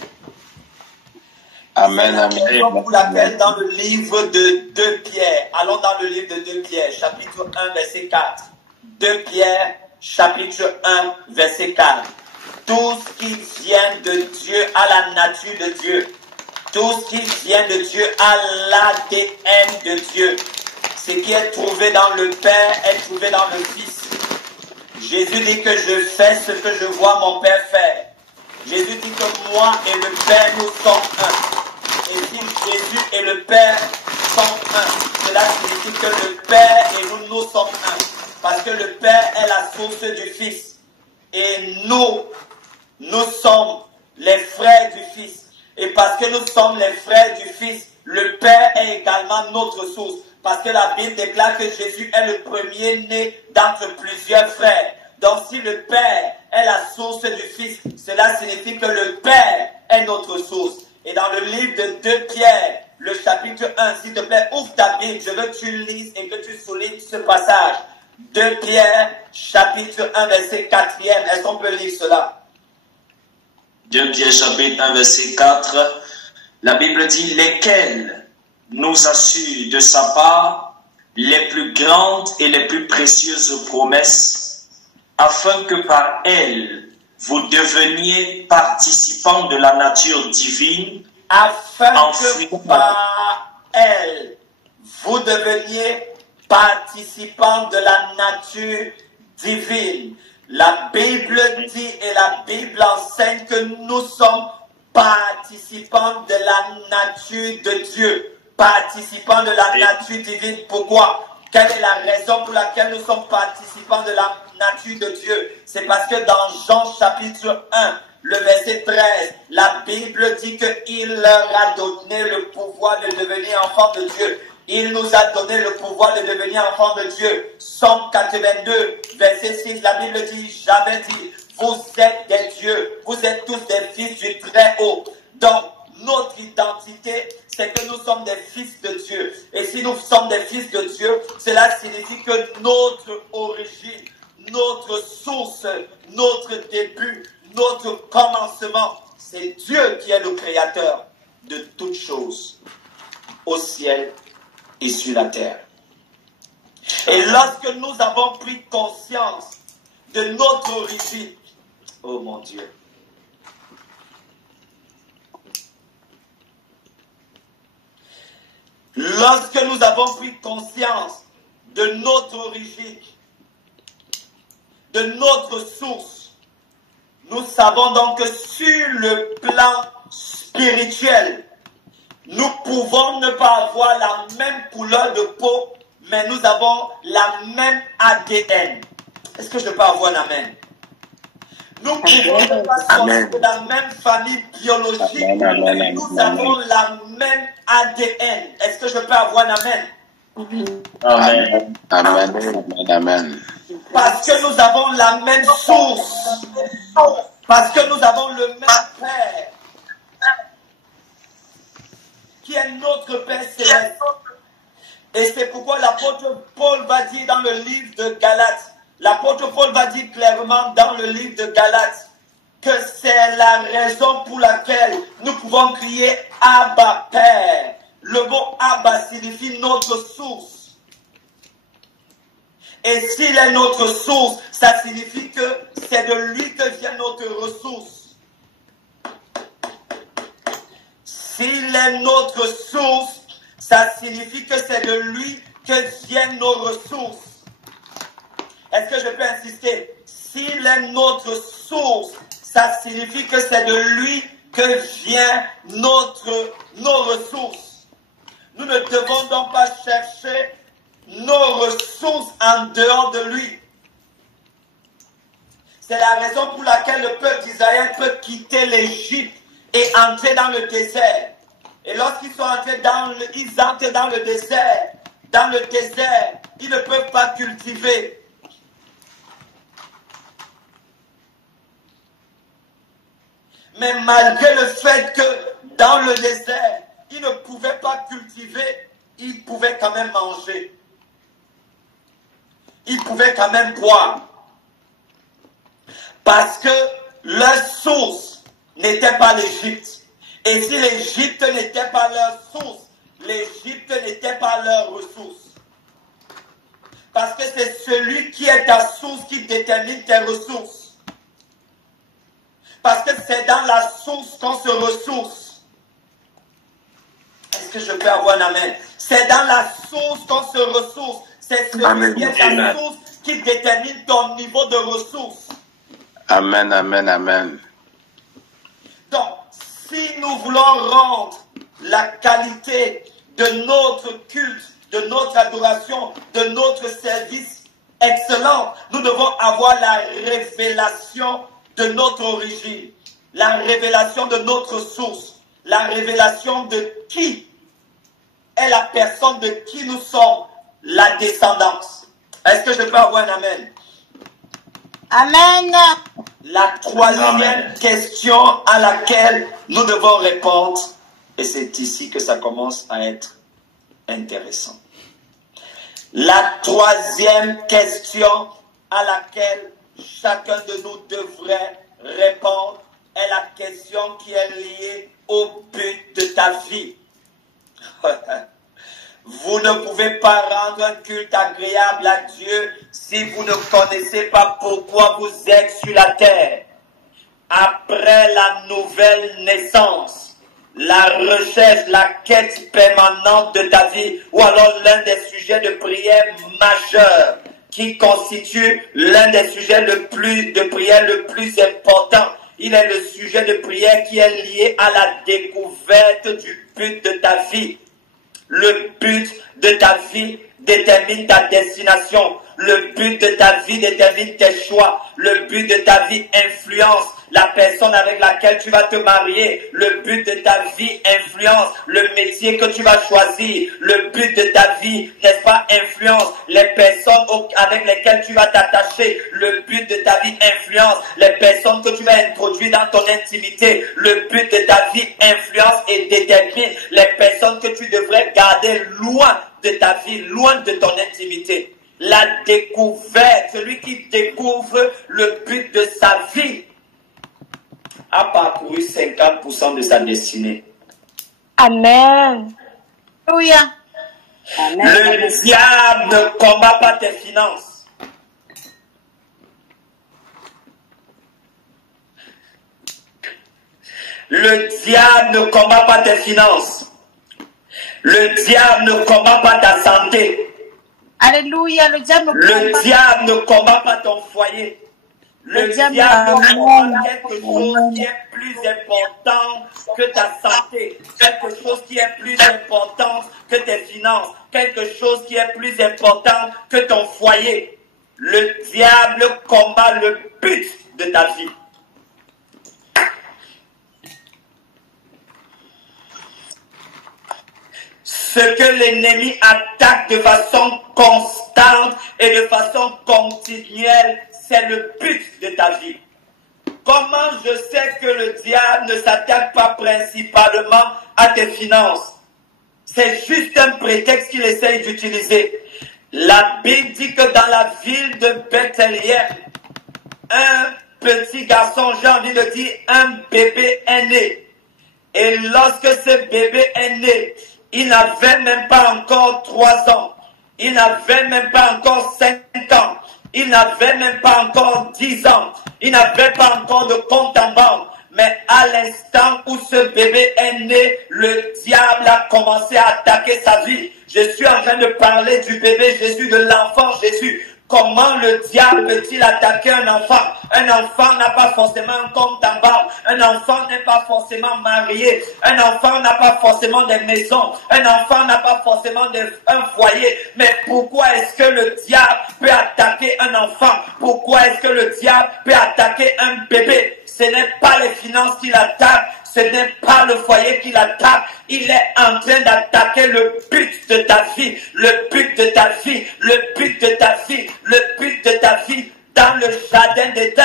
Amen, amen. On vous l'appelle dans le livre de 2 Pierre. Allons dans le livre de 2 Pierre, chapitre 1, verset 4. 2 Pierre, chapitre 1, verset 4. Tout ce qui vient de Dieu a la nature de Dieu. Tout ce qui vient de Dieu a l'ADN de Dieu. Ce qui est trouvé dans le Père est trouvé dans le Fils. Jésus dit que je fais ce que je vois mon Père faire. Jésus dit que moi et le Père, nous sommes un. Et si Jésus et le Père sont un, cela signifie que le Père et nous sommes un. Parce que le Père est la source du Fils. Et nous sommes les frères du Fils. Et parce que nous sommes les frères du Fils, le Père est également notre source. Parce que la Bible déclare que Jésus est le premier-né d'entre plusieurs frères. Donc si le Père est la source du Fils, cela signifie que le Père est notre source. Et dans le livre de 2 Pierre, le chapitre 1, s'il te plaît, ouvre ta Bible, je veux que tu lises et que tu soulignes ce passage. 2 Pierre, chapitre 1, verset 4e. Est-ce qu'on peut lire cela? 2 Pierre, chapitre 1, verset 4. La Bible dit, lesquels nous assurent de sa part les plus grandes et les plus précieuses promesses, afin que par elle, vous deveniez participants de la nature divine, afin en que fruit. par elle, vous deveniez participants de la nature divine. La Bible dit et la Bible enseigne que nous sommes participants de la nature de Dieu, participants de la nature divine. Pourquoi? Quelle est la raison pour laquelle nous sommes participants de la nature de Dieu? C'est parce que dans Jean chapitre 1, le verset 13, la Bible dit qu'il leur a donné le pouvoir de devenir enfants de Dieu. Il nous a donné le pouvoir de devenir enfants de Dieu. Somme 82, verset 6, la Bible dit, j'avais dit, vous êtes des dieux, vous êtes tous des fils du Très-Haut. Donc, notre identité, c'est que nous sommes des fils de Dieu. Et si nous sommes des fils de Dieu, cela signifie que notre origine, notre source, notre début, notre commencement, c'est Dieu qui est le créateur de toutes choses, au ciel et sur la terre. Et lorsque nous avons pris conscience de notre origine, oh mon Dieu, lorsque nous avons pris conscience de notre origine, de notre source, nous savons donc que sur le plan spirituel, nous pouvons ne pas avoir la même couleur de peau, mais nous avons la même ADN. Est-ce que je peux avoir un amen? Nous pouvons ne pas sortir de la même famille biologique, mais nous avons la même ADN. Est-ce que je peux avoir un amen? Amen. Amen. Amen. Parce que nous avons la même source. Parce que nous avons le même Père, qui est notre Père céleste. Et c'est pourquoi l'apôtre Paul va dire dans le livre de Galates, l'apôtre Paul va dire clairement dans le livre de Galates, que c'est la raison pour laquelle nous pouvons crier Abba Père. Le mot Abba signifie notre source. Et s'il est notre source, ça signifie que c'est de lui que vient notre ressource. S'il est notre source, ça signifie que c'est de lui que viennent nos ressources. Est-ce que je peux insister? S'il est notre source, ça signifie que c'est de lui que viennent nos ressources. Nous ne devons donc pas chercher nos ressources en dehors de lui. C'est la raison pour laquelle le peuple d'Israël peut quitter l'Égypte et entrer dans le désert. Et lorsqu'ils sont entrés ils entrent dans le désert. Dans le désert, ils ne peuvent pas cultiver. Mais malgré le fait que dans le désert, ils ne pouvaient pas cultiver, ils pouvaient quand même manger. Ils pouvaient quand même boire. Parce que leur source n'était pas l'Égypte. Et si l'Égypte n'était pas leur source, l'Égypte n'était pas leur ressource. Parce que c'est celui qui est ta source qui détermine tes ressources. Parce que c'est dans la source qu'on se ressource. Est-ce que je peux avoir un amen? C'est dans la source qu'on se ressource. C'est celui qui est ta source qui détermine ton niveau de ressources. Amen, amen, amen. Donc, si nous voulons rendre la qualité de notre culte, de notre adoration, de notre service excellent, nous devons avoir la révélation de notre origine, la révélation de notre source, la révélation de qui est la personne de qui nous sommes, la descendance. Est-ce que je peux avoir un amen? Amen. La troisième question à laquelle nous devons répondre, et c'est ici que ça commence à être intéressant. La troisième question à laquelle chacun de nous devrait répondre est la question qui est liée au but de ta vie. Vous ne pouvez pas rendre un culte agréable à Dieu si vous ne connaissez pas pourquoi vous êtes sur la terre. Après la nouvelle naissance, la recherche, la quête permanente de ta vie, ou alors l'un des sujets de prière majeurs qui constitue l'un des sujets de prière le plus important. Il est le sujet de prière qui est lié à la découverte du but de ta vie. Le but de ta vie détermine ta destination. Le but de ta vie détermine tes choix. Le but de ta vie influence la personne avec laquelle tu vas te marier. Le but de ta vie influence le métier que tu vas choisir. Le but de ta vie, n'est-ce pas, influence les personnes avec lesquelles tu vas t'attacher. Le but de ta vie influence les personnes que tu vas introduire dans ton intimité. Le but de ta vie influence et détermine les personnes que tu devrais garder loin de ta vie, loin de ton intimité. La découverte, celui qui découvre le but de sa vie, a parcouru 50% de sa destinée. Amen. Alléluia. Le diable ne combat pas tes finances. Le diable ne combat pas tes finances. Le diable ne combat pas ta santé. Alléluia. Le diable ne combat pas ton foyer. Le diable combat quelque chose qui est plus important que ta santé, quelque chose qui est plus important que tes finances, quelque chose qui est plus important que ton foyer. Le diable combat le but de ta vie. Ce que l'ennemi attaque de façon constante et de façon continuelle, c'est le but de ta vie. Comment je sais que le diable ne s'attaque pas principalement à tes finances? C'est juste un prétexte qu'il essaye d'utiliser. La Bible dit que dans la ville de Bethléem, un petit garçon, j'ai envie de dire, un bébé est né. Et lorsque ce bébé est né, il n'avait même pas encore 3 ans. Il n'avait même pas encore 5 ans. Il n'avait même pas encore 10 ans. Il n'avait pas encore de compte en banque. Mais à l'instant où ce bébé est né, le diable a commencé à attaquer sa vie. Je suis en train de parler du bébé Jésus, de l'enfant Jésus. Comment le diable peut-il attaquer un enfant? Un enfant n'a pas forcément un compte en banque. Un enfant n'est pas forcément marié. Un enfant n'a pas forcément des maisons. Un enfant n'a pas forcément un foyer. Mais pourquoi est-ce que le diable peut attaquer un enfant? Pourquoi est-ce que le diable peut attaquer un bébé? Ce n'est pas les finances qui l'attaquent. Ce n'est pas le foyer qui l'attaque. Il est en train d'attaquer le but de ta vie. Le but de ta vie. Le but de ta vie. Le but de ta vie dans le jardin d'Éden.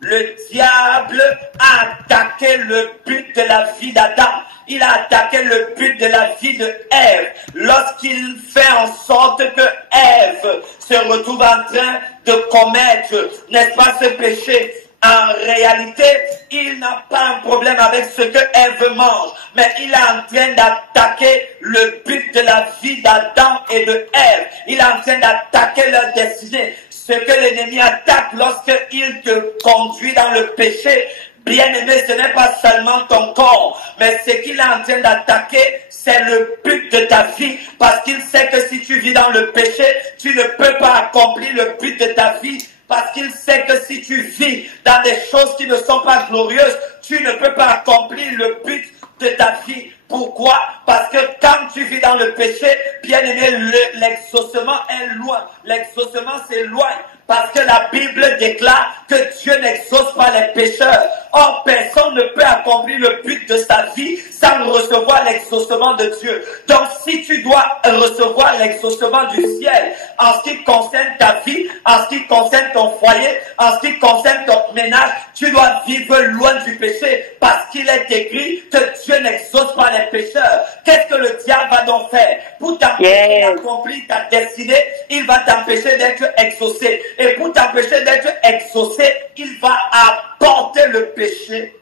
Le diable a attaqué le but de la vie d'Adam. Il a attaqué le but de la vie de Ève. Lorsqu'il fait en sorte que Ève se retrouve en train de commettre, n'est-ce pas, ce péché. En réalité, il n'a pas un problème avec ce que Ève mange, mais il est en train d'attaquer le but de la vie d'Adam et de Ève. Il est en train d'attaquer leur destinée. Ce que l'ennemi attaque lorsqu'il te conduit dans le péché, bien-aimé, ce n'est pas seulement ton corps, mais ce qu'il est en train d'attaquer, c'est le but de ta vie, parce qu'il sait que si tu vis dans le péché, tu ne peux pas accomplir le but de ta vie. Parce qu'il sait que si tu vis dans des choses qui ne sont pas glorieuses, tu ne peux pas accomplir le but de ta vie. Pourquoi? Parce que quand tu vis dans le péché, bien aimé, l'exaucement est loin. L'exaucement s'éloigne. Parce que la Bible déclare que Dieu n'exauce pas les pécheurs. Or, personne ne peut accomplir le but de sa vie sans recevoir l'exaucement de Dieu. Donc, si tu dois recevoir l'exaucement du ciel en ce qui concerne ta vie, en ce qui concerne ton foyer, en ce qui concerne ton ménage, tu dois vivre loin du péché parce qu'il est écrit que Dieu n'exauce pas les pécheurs. Qu'est-ce que le diable va donc faire? Pour t'empêcher d'accomplir ta destinée, il va t'empêcher d'être exaucé. Et pour t'empêcher d'être exaucé, il va apporter le péché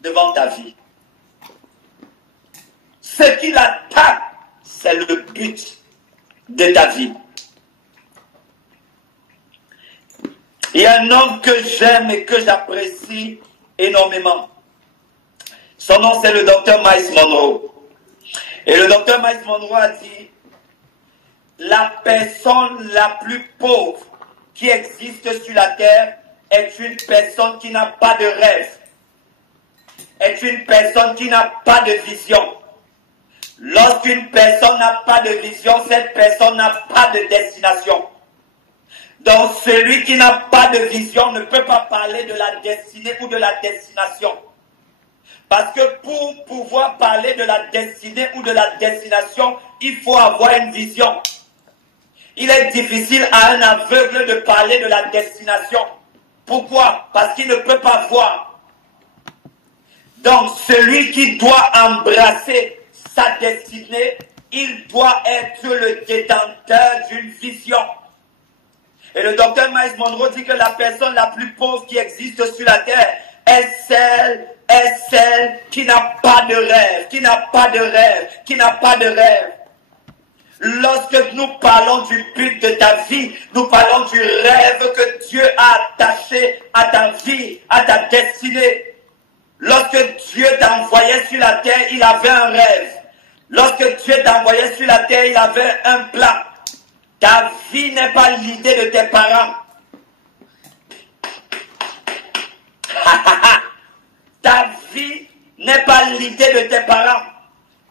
devant ta vie. Ce qu'il attaque, c'est le but de ta vie. Il y a un homme que j'aime et que j'apprécie énormément. Son nom, c'est le docteur Myles Munroe. Et le docteur Myles Munroe a dit, la personne la plus pauvre qui existe sur la terre est une personne qui n'a pas de rêve, est une personne qui n'a pas de vision. Lorsqu'une personne n'a pas de vision, cette personne n'a pas de destination. Donc celui qui n'a pas de vision ne peut pas parler de la destinée ou de la destination. Parce que pour pouvoir parler de la destinée ou de la destination, il faut avoir une vision. Il est difficile à un aveugle de parler de la destination. Pourquoi? Parce qu'il ne peut pas voir. Donc celui qui doit embrasser sa destinée, il doit être le détenteur d'une vision. Et le docteur Myles Munroe dit que la personne la plus pauvre qui existe sur la terre est celle qui n'a pas de rêve, qui n'a pas de rêve, qui n'a pas de rêve. Lorsque nous parlons du but de ta vie, nous parlons du rêve que Dieu a attaché à ta vie, à ta destinée. Lorsque Dieu t'envoyait sur la terre, il avait un rêve. Lorsque Dieu t'envoyait sur la terre, il avait un plan. Ta vie n'est pas l'idée de tes parents. Ta vie n'est pas l'idée de tes parents.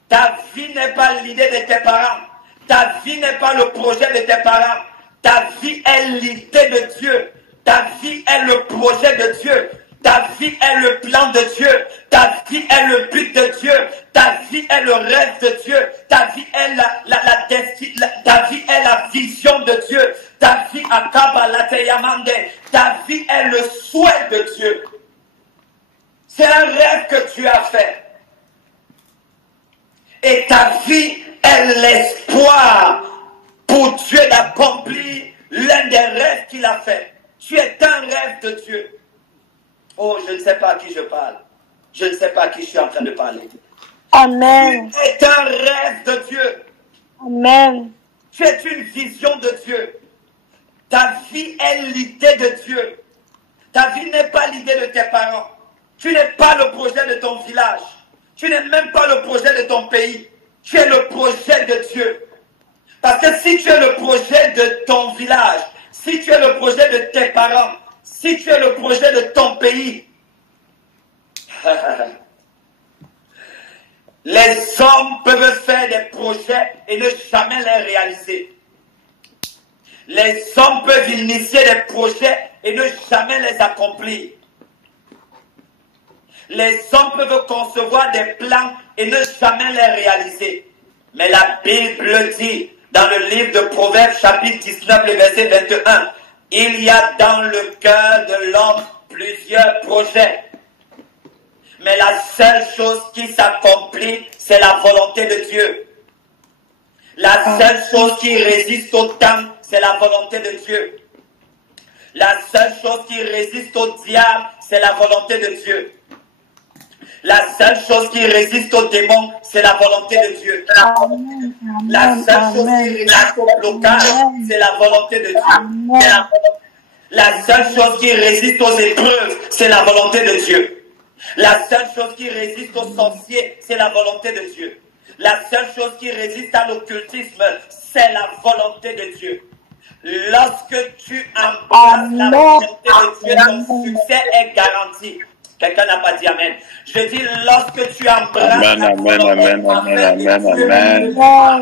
Ta vie n'est pas l'idée de tes parents. Ta vie n'est pas le projet de tes parents. Ta vie est l'idée de Dieu. Ta vie est le projet de Dieu. Ta vie est le plan de Dieu. Ta vie est le but de Dieu. Ta vie est le rêve de Dieu. Ta vie est la destinée. Ta vie est la vision de Dieu. Ta vie ta vie est le souhait de Dieu. C'est un rêve que tu as fait. Et ta vie est l'espoir pour Dieu d'accomplir l'un des rêves qu'il a fait. Tu es un rêve de Dieu. Oh, je ne sais pas à qui je parle. Je ne sais pas à qui je suis en train de parler. Amen. Tu es un rêve de Dieu. Amen. Tu es une vision de Dieu. Ta vie est l'idée de Dieu. Ta vie n'est pas l'idée de tes parents. Tu n'es pas le projet de ton village. Tu n'es même pas le projet de ton pays. Tu es le projet de Dieu. Parce que si tu es le projet de ton village, si tu es le projet de tes parents, si tu es le projet de ton pays, les hommes peuvent faire des projets et ne jamais les réaliser. Les hommes peuvent initier des projets et ne jamais les accomplir. Les hommes peuvent concevoir des plans et ne jamais les réaliser. Mais la Bible dit, dans le livre de Proverbes, chapitre 19, le verset 21, il y a dans le cœur de l'homme plusieurs projets. Mais la seule chose qui s'accomplit, c'est la volonté de Dieu. La seule chose qui résiste au temps, c'est la volonté de Dieu. La seule chose qui résiste au diable, c'est la volonté de Dieu. La seule chose qui résiste aux démons, c'est la volonté de Dieu. La seule chose qui résiste au blocage, c'est la volonté de Dieu. La seule chose qui résiste aux épreuves, c'est la volonté de Dieu. La seule chose qui résiste aux sorciers, c'est la volonté de Dieu. La seule chose qui résiste à l'occultisme, c'est la volonté de Dieu. Lorsque tu embrasses la volonté de Dieu, ton succès est garanti. Quelqu'un n'a pas dit Amen. Je dis, lorsque tu embrasses la volonté parfaite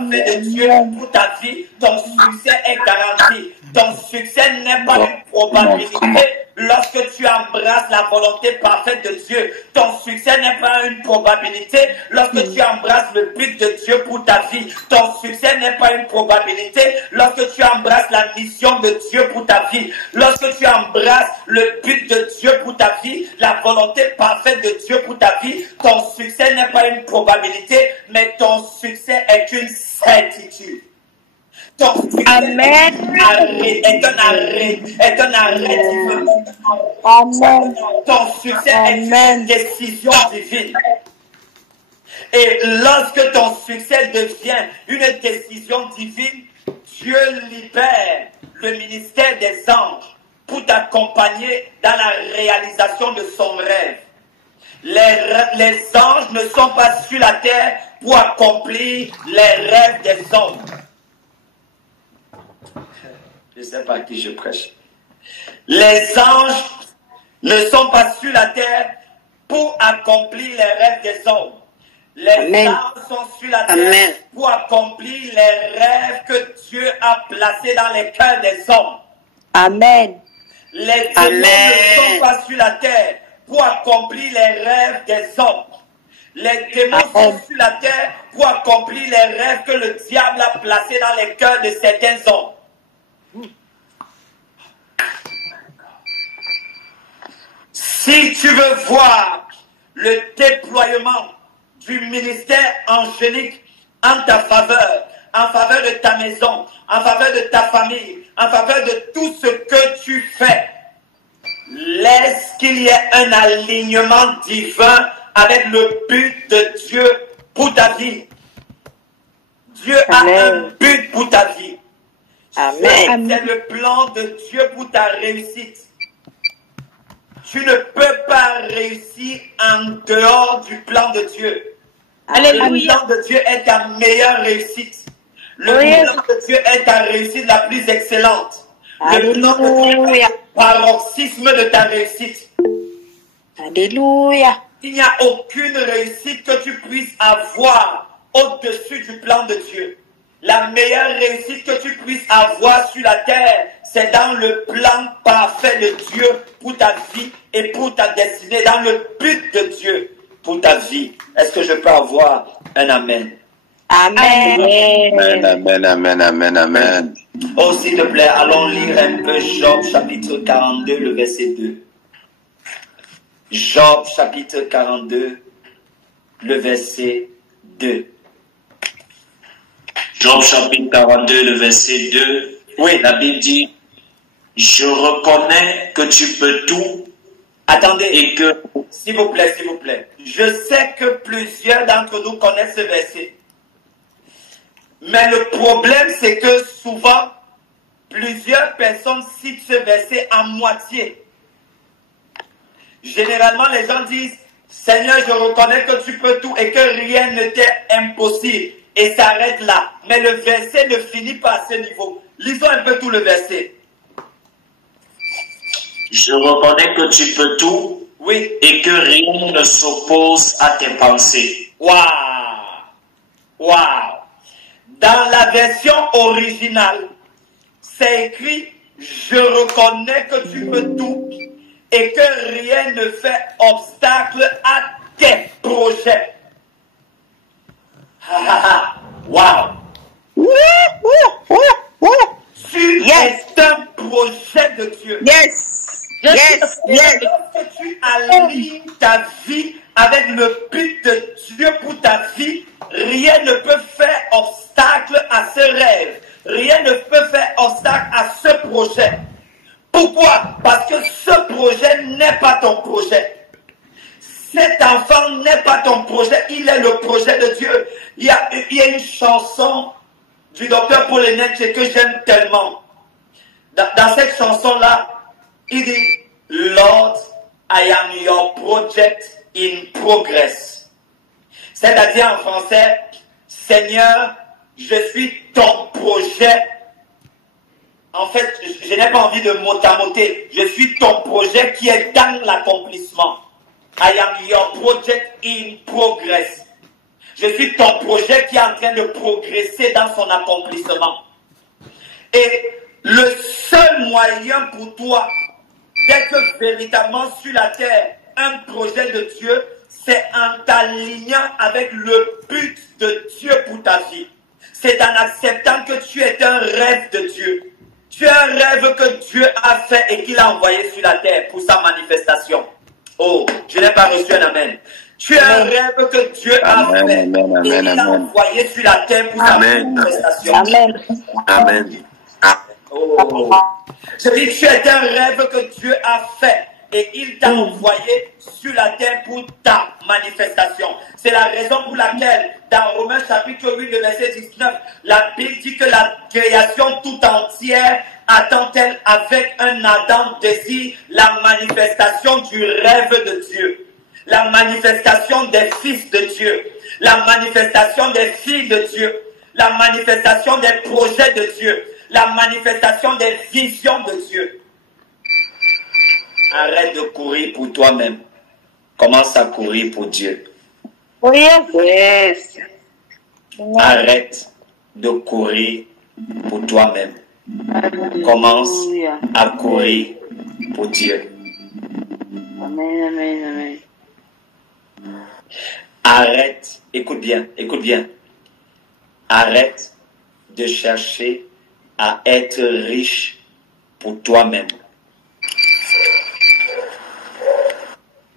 de Dieu pour ta vie, ton succès est garanti. Ton succès n'est pas une probabilité. Lorsque tu embrasses la volonté parfaite de Dieu, ton succès n'est pas une probabilité. Lorsque tu embrasses le but de Dieu pour ta vie, ton succès n'est pas une probabilité. Lorsque tu embrasses la mission de Dieu pour ta vie, lorsque tu embrasses le but de Dieu pour ta vie, la volonté parfaite de Dieu pour ta vie, ton succès n'est pas une probabilité, mais ton succès est une certitude. Ton succès est un arrêt divin. Amen. Ton succès est une décision divine. Et lorsque ton succès devient une décision divine, Dieu libère le ministère des anges pour t'accompagner dans la réalisation de son rêve. Les anges ne sont pas sur la terre pour accomplir les rêves des hommes. Je ne sais pas à qui je prêche. Les anges ne sont pas sur la terre pour accomplir les rêves des hommes. Les anges sont sur la terre pour accomplir les rêves que Dieu a placés dans les cœurs des hommes. Amen. Les démons ne sont pas sur la terre pour accomplir les rêves des hommes. Les démons sont sur la terre pour accomplir les rêves que le diable a placés dans les cœurs de certains hommes. Si tu veux voir le déploiement du ministère angélique en ta faveur, en faveur de ta maison, en faveur de ta famille, en faveur de tout ce que tu fais, laisse qu'il y ait un alignement divin avec le but de Dieu pour ta vie. Dieu a un but pour ta vie. Amen. C'est le plan de Dieu pour ta réussite. Tu ne peux pas réussir en dehors du plan de Dieu. Alléluia. Le plan de Dieu est ta meilleure réussite. Le plan de Dieu est ta réussite la plus excellente. Le plan de Dieu est le paroxysme de ta réussite. Alléluia. Il n'y a aucune réussite que tu puisses avoir au-dessus du plan de Dieu. La meilleure réussite que tu puisses avoir sur la terre, c'est dans le plan parfait de Dieu pour ta vie et pour ta destinée, dans le but de Dieu pour ta vie. Est-ce que je peux avoir un amen? Amen. Amen, amen, amen, amen, amen. Oh, s'il te plaît, allons lire un peu Job chapitre 42, le verset 2. Job chapitre 42, le verset 2. Job chapitre 42, le verset 2. Oui. La Bible dit, je reconnais que tu peux tout. Attendez, Et que, s'il vous plaît, s'il vous plaît. Je sais que plusieurs d'entre nous connaissent ce verset. Mais le problème, c'est que souvent, plusieurs personnes citent ce verset à moitié. Généralement, les gens disent, Seigneur, je reconnais que tu peux tout et que rien ne t'est impossible. Et s'arrête là. Mais le verset ne finit pas à ce niveau. Lisons un peu tout le verset. je reconnais que tu peux tout. Oui. Et que rien ne s'oppose à tes pensées. Waouh! Waouh! Dans la version originale, c'est écrit « Je reconnais que tu peux tout et que rien ne fait obstacle à tes projets. » Waouh! Tu es un projet de Dieu. Lorsque tu alignes ta vie avec le but de Dieu pour ta vie, rien ne peut faire obstacle à ce rêve. Rien ne peut faire obstacle à ce projet. Pourquoi? Parce que ce projet n'est pas ton projet. Cet enfant n'est pas ton projet, il est le projet de Dieu. Il y a une chanson du docteur Paul Enenche que j'aime tellement. Dans cette chanson-là, il dit « Lord, I am your project in progress ». C'est-à-dire en français, « Seigneur, je suis ton projet ». En fait, je n'ai pas envie de motamoter. Je suis ton projet qui est dans l'accomplissement. I am your project in progress. Je suis ton projet qui est en train de progresser dans son accomplissement. Et le seul moyen pour toi d'être véritablement sur la terre un projet de Dieu, c'est en t'alignant avec le but de Dieu pour ta vie. C'est en acceptant que tu es un rêve de Dieu. Tu es un rêve que Dieu a fait et qu'il a envoyé sur la terre pour sa manifestation. Oh, je n'ai pas reçu un amen. Tu es un rêve que Dieu a fait et qu'il a envoyé sur la terre pour sa manifestation. Amen. Oh. Je dis, tu es un rêve que Dieu a fait et il t'a envoyé sur la terre pour ta manifestation. C'est la raison pour laquelle, dans Romains chapitre 8, le verset 19, la Bible dit que la création tout entière attend-elle avec un ardent désir la manifestation du rêve de Dieu, la manifestation des fils de Dieu, la manifestation des filles de Dieu, la manifestation des projets de Dieu, la manifestation des visions de Dieu. Arrête de courir pour toi-même. Commence à courir pour Dieu. Yes. Arrête de courir pour toi-même. Commence à courir pour Dieu. Amen, amen, amen. Arrête, écoute bien. Arrête de chercher à être riche pour toi-même.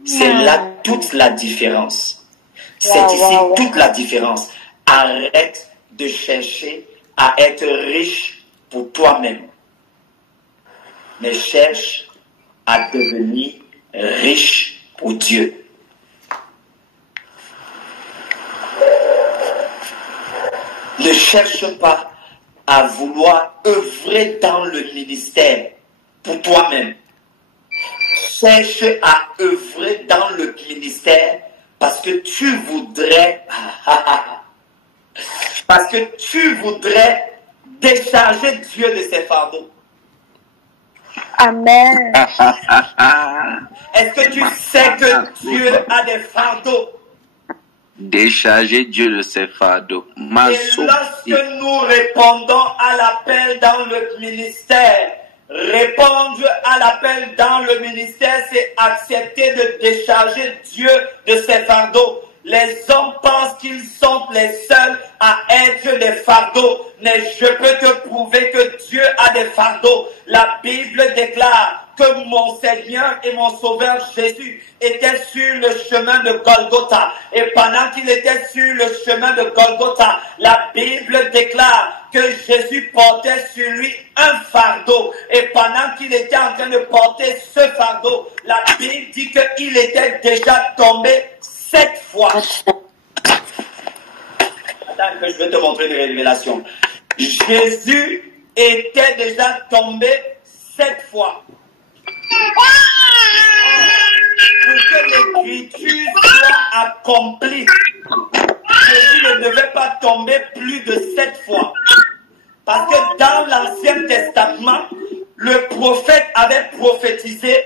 C'est là toute la différence. C'est ici toute la différence. Arrête de chercher à être riche pour toi-même, mais cherche à devenir riche pour Dieu. Ne cherche pas à vouloir œuvrer dans le ministère pour toi-même. Cherche à œuvrer dans le ministère parce que tu voudrais décharger Dieu de ses fardeaux. Amen. Est-ce que tu sais que Dieu a des fardeaux? Décharger Dieu de ses fardeaux. Et lorsque nous répondons à l'appel dans le ministère, répondre à l'appel dans le ministère, c'est accepter de décharger Dieu de ses fardeaux. Les hommes pensent qu'ils sont les seuls à être des fardeaux, mais je peux te prouver que Dieu a des fardeaux. La Bible déclare que mon Seigneur et mon Sauveur Jésus était sur le chemin de Golgotha. Et pendant qu'il était sur le chemin de Golgotha, la Bible déclare que Jésus portait sur lui un fardeau. Et pendant qu'il était en train de porter ce fardeau, la Bible dit qu'il était déjà tombé 7 fois. Attends que je vais te montrer une révélation. Jésus était déjà tombé 7 fois. Pour que l'écriture soit accomplie, Jésus ne devait pas tomber plus de 7 fois. Parce que dans l'Ancien Testament, le prophète avait prophétisé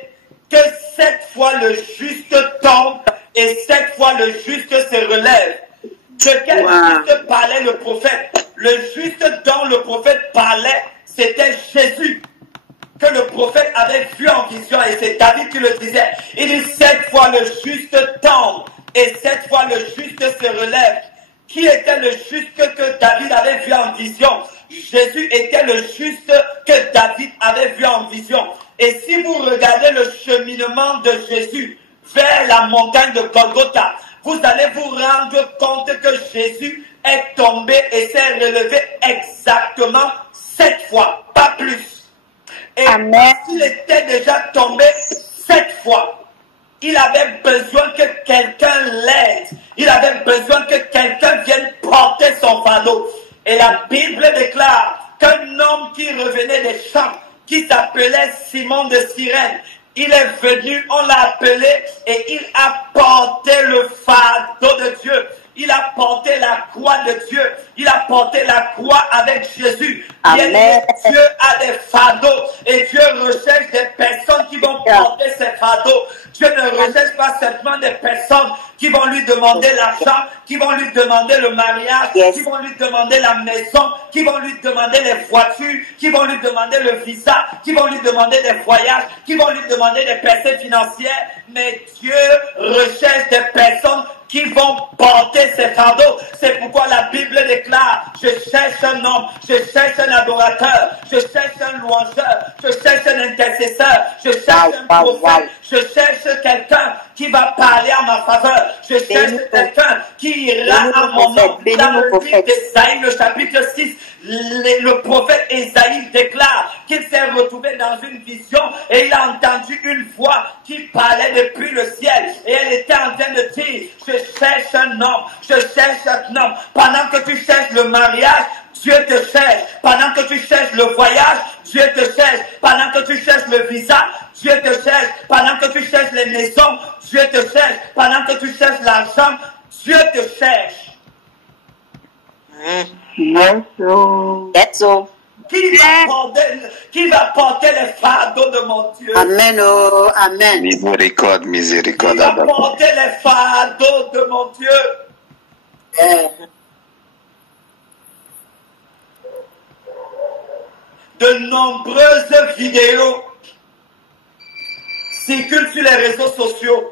que 7 fois le juste tombe et 7 fois le juste se relève. De quel juste parlait le prophète? Le juste dont le prophète parlait, c'était Jésus, que le prophète avait vu en vision, et c'est David qui le disait. Il dit 7 fois le juste tombe et 7 fois le juste se relève. Qui était le juste que David avait vu en vision? Jésus était le juste que David avait vu en vision. Et si vous regardez le cheminement de Jésus vers la montagne de Golgotha, vous allez vous rendre compte que Jésus est tombé et s'est relevé exactement 7 fois, pas plus. Et s'il était déjà tombé 7 fois, il avait besoin que quelqu'un l'aide. Il avait besoin que quelqu'un vienne porter son fardeau. Et la Bible déclare qu'un homme qui revenait des champs, qui s'appelait Simon de Cyrène, il est venu, on l'a appelé et il a porté le fardeau de Dieu. Il a porté la croix de Dieu. Il a porté la croix avec Jésus. Amen. Dieu a des fardeaux et Dieu recherche des personnes qui vont porter ces fardeaux. Dieu ne recherche pas seulement des personnes qui vont lui demander l'argent, qui vont lui demander le mariage, qui vont lui demander la maison, qui vont lui demander les voitures, qui vont lui demander le visa, qui vont lui demander des voyages, qui vont lui demander des percées financières. Mais Dieu recherche des personnes qui vont porter ces fardeaux. C'est pourquoi la Bible déclare, je cherche un homme, je cherche un adorateur, je cherche un louangeur, je cherche un intercesseur, je cherche un prophète, je cherche quelqu'un qui va parler en ma faveur. Je cherche quelqu'un qui ira à mon nom. Dans le livre d'Ésaïe, le chapitre 6, le prophète Ésaïe déclare qu'il s'est retrouvé dans une vision et il a entendu une voix qui parlait depuis le ciel. Et elle était en train de dire, je cherche un homme, je cherche un homme. Pendant que tu cherches le mariage, Dieu te cherche. Pendant que tu cherches le voyage, Dieu te cherche. Pendant que tu cherches le visa, Dieu te cherche. Pendant que tu cherches les maisons, Dieu te cherche. Pendant que tu cherches l'argent, Dieu te cherche. That's all. Qui va porter les fardeaux de mon Dieu? Amen, oh, amen. Miséricorde, Qui miséricorde. va porter les fardeaux de mon Dieu? De nombreuses vidéos circulent sur les réseaux sociaux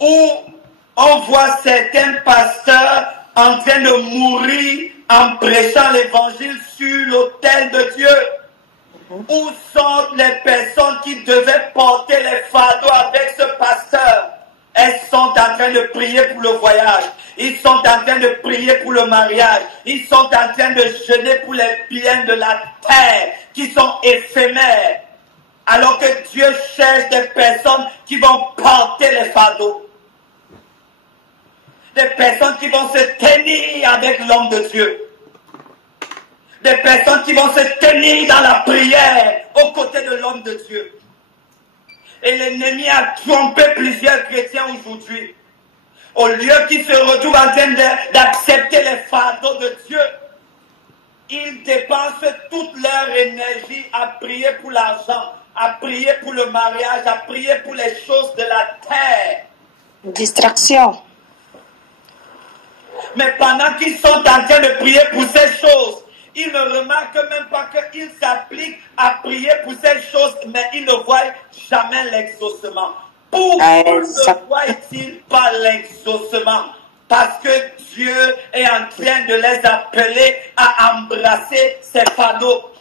où on voit certains pasteurs en train de mourir en prêchant l'évangile sur l'autel de Dieu. Où sont les personnes qui devaient porter les fardeaux avec ce pasteur? Elles sont en train de prier pour le voyage. Ils sont en train de prier pour le mariage. Ils sont en train de jeûner pour les biens de la terre qui sont éphémères. Alors que Dieu cherche des personnes qui vont porter les fardeaux. Des personnes qui vont se tenir avec l'homme de Dieu. Des personnes qui vont se tenir dans la prière aux côtés de l'homme de Dieu. Et l'ennemi a trompé plusieurs chrétiens aujourd'hui. Au lieu qu'ils se retrouvent en train d'accepter les fardeaux de Dieu, ils dépensent toute leur énergie à prier pour l'argent, à prier pour le mariage, à prier pour les choses de la terre. Distraction. Mais pendant qu'ils sont en train de prier pour ces choses, ils ne remarquent même pas qu'ils s'appliquent à prier pour ces choses, mais ils ne voient jamais l'exaucement. Pourquoi ne voient-ils pas l'exaucement? Parce que Dieu est en train de les appeler à embrasser ses fardeaux.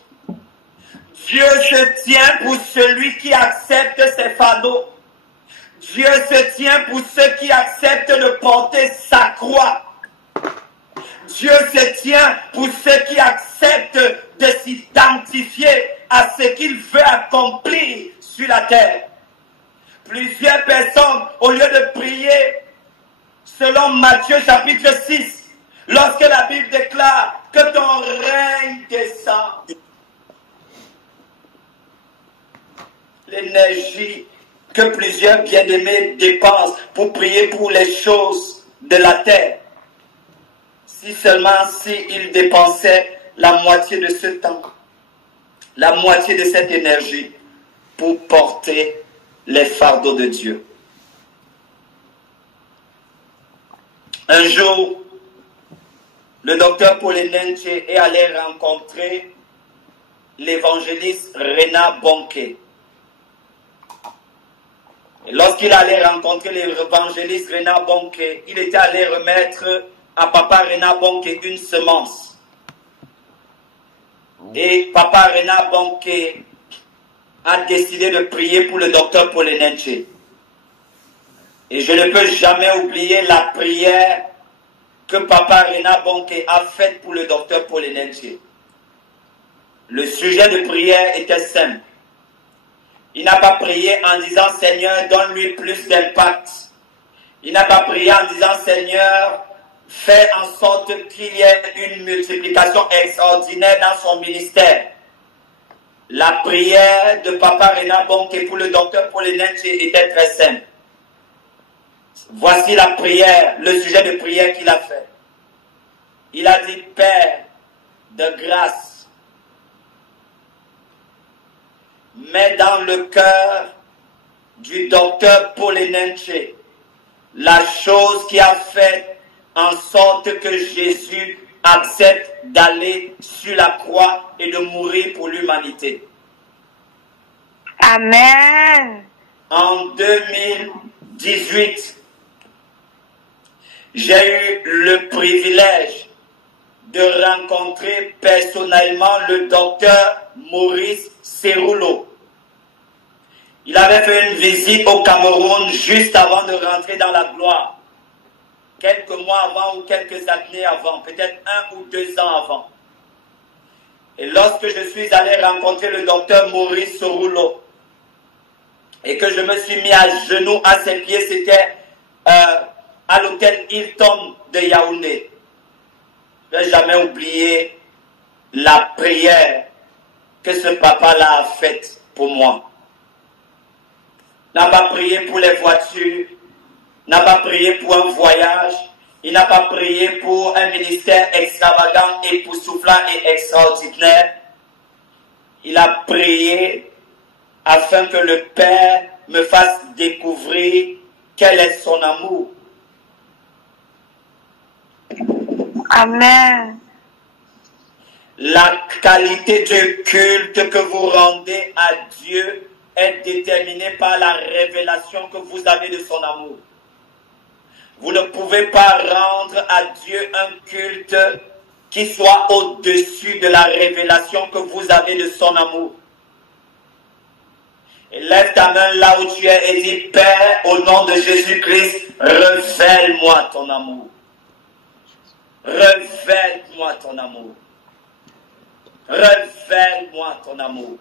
Dieu se tient pour celui qui accepte ses fardeaux. Dieu se tient pour ceux qui acceptent de porter sa croix. Dieu se tient pour ceux qui acceptent de s'identifier à ce qu'il veut accomplir sur la terre. Plusieurs personnes, au lieu de prier, selon Matthieu chapitre 6, lorsque la Bible déclare que ton règne descend, l'énergie que plusieurs bien-aimés dépensent pour prier pour les choses de la terre, si seulement s'ils dépensaient la moitié de ce temps, la moitié de cette énergie pour porter les fardeaux de Dieu. Un jour, le docteur Paul Enenche est allé rencontrer l'évangéliste Reinhard Bonnke. Et lorsqu'il allait rencontrer l'évangéliste Reinhard Bonnke, il était allé remettre à Papa Reinhard Bonnke une semence. Et Papa Reinhard Bonnke a décidé de prier pour le docteur Paul Enenche. Et je ne peux jamais oublier la prière que Papa Reinhard Bonnke a faite pour le docteur Paul Enenche. Le sujet de prière était simple. Il n'a pas prié en disant « Seigneur, donne-lui plus d'impact ». Il n'a pas prié en disant « Seigneur, fais en sorte qu'il y ait une multiplication extraordinaire dans son ministère ». La prière de Papa Reinhard Bonnke pour le docteur Paul Enenche était très simple. Voici la prière, le sujet de prière qu'il a fait. Il a dit « Père de grâce, mets dans le cœur du docteur Paul Enenche la chose qui a fait en sorte que Jésus accepte d'aller sur la croix et de mourir pour l'humanité. » Amen. En 2018, j'ai eu le privilège de rencontrer personnellement le docteur Maurice Cerullo. Il avait fait une visite au Cameroun juste avant de rentrer dans la gloire. Quelques mois avant ou quelques années avant, peut-être 1 ou 2 ans avant. Et lorsque je suis allé rencontrer le docteur Maurice Rouleau, et que je me suis mis à genoux à ses pieds, c'était à l'hôtel Hilton de Yaoundé. Je n'ai jamais oublié la prière que ce papa-là a faite pour moi. N'a pas prié pour les voitures, n'a pas prié pour un voyage, il n'a pas prié pour un ministère extravagant, époustouflant et extraordinaire. Il a prié afin que le Père me fasse découvrir quel est son amour. Amen. La qualité du culte que vous rendez à Dieu est déterminée par la révélation que vous avez de son amour. Vous ne pouvez pas rendre à Dieu un culte qui soit au-dessus de la révélation que vous avez de son amour. Et lève ta main là où tu es et dis, Père, au nom de Jésus-Christ, révèle-moi ton amour. Révèle-moi ton amour. Révèle-moi ton amour.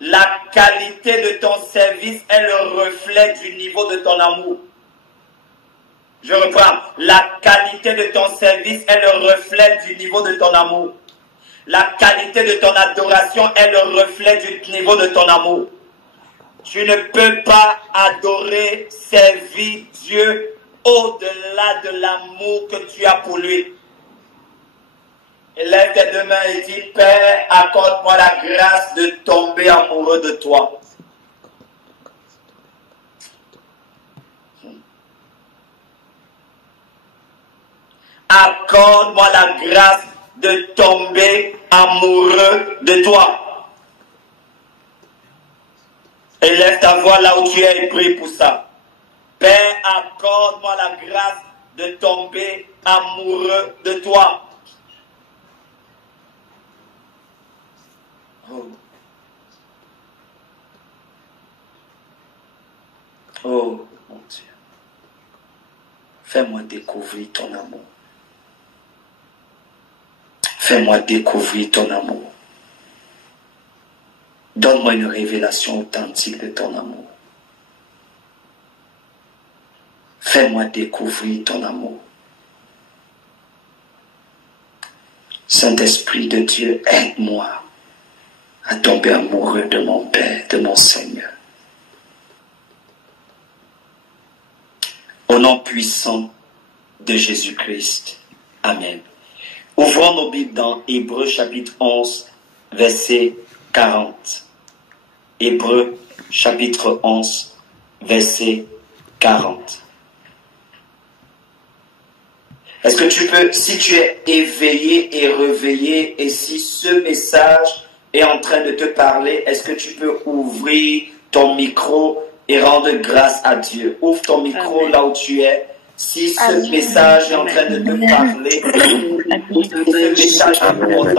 La qualité de ton service est le reflet du niveau de ton amour. Je reprends. La qualité de ton service est le reflet du niveau de ton amour. La qualité de ton adoration est le reflet du niveau de ton amour. Tu ne peux pas adorer, servir Dieu au-delà de l'amour que tu as pour lui. Et lève tes deux mains et dis, Père, accorde-moi la grâce de tomber amoureux de toi. Accorde-moi la grâce de tomber amoureux de toi. Et lève ta voix là où tu es et prie pour ça. Père, accorde-moi la grâce de tomber amoureux de toi. Oh. Oh, mon Dieu. Fais-moi découvrir ton amour. Fais-moi découvrir ton amour. Donne-moi une révélation authentique de ton amour. Fais-moi découvrir ton amour. Saint-Esprit de Dieu, aide-moi à tomber amoureux de mon Père, de mon Seigneur. Au nom puissant de Jésus-Christ. Amen. Ouvrons nos Bibles dans Hébreux chapitre 11, verset 40. Hébreux chapitre 11, verset 40. Est-ce que tu peux, si tu es éveillé et réveillé, et si ce message est en train de te parler, est-ce que tu peux ouvrir ton micro et rendre grâce à Dieu? Ouvre ton micro Amen. Là où tu es. Si ce message est en train de te parler, ce message est important pour toi.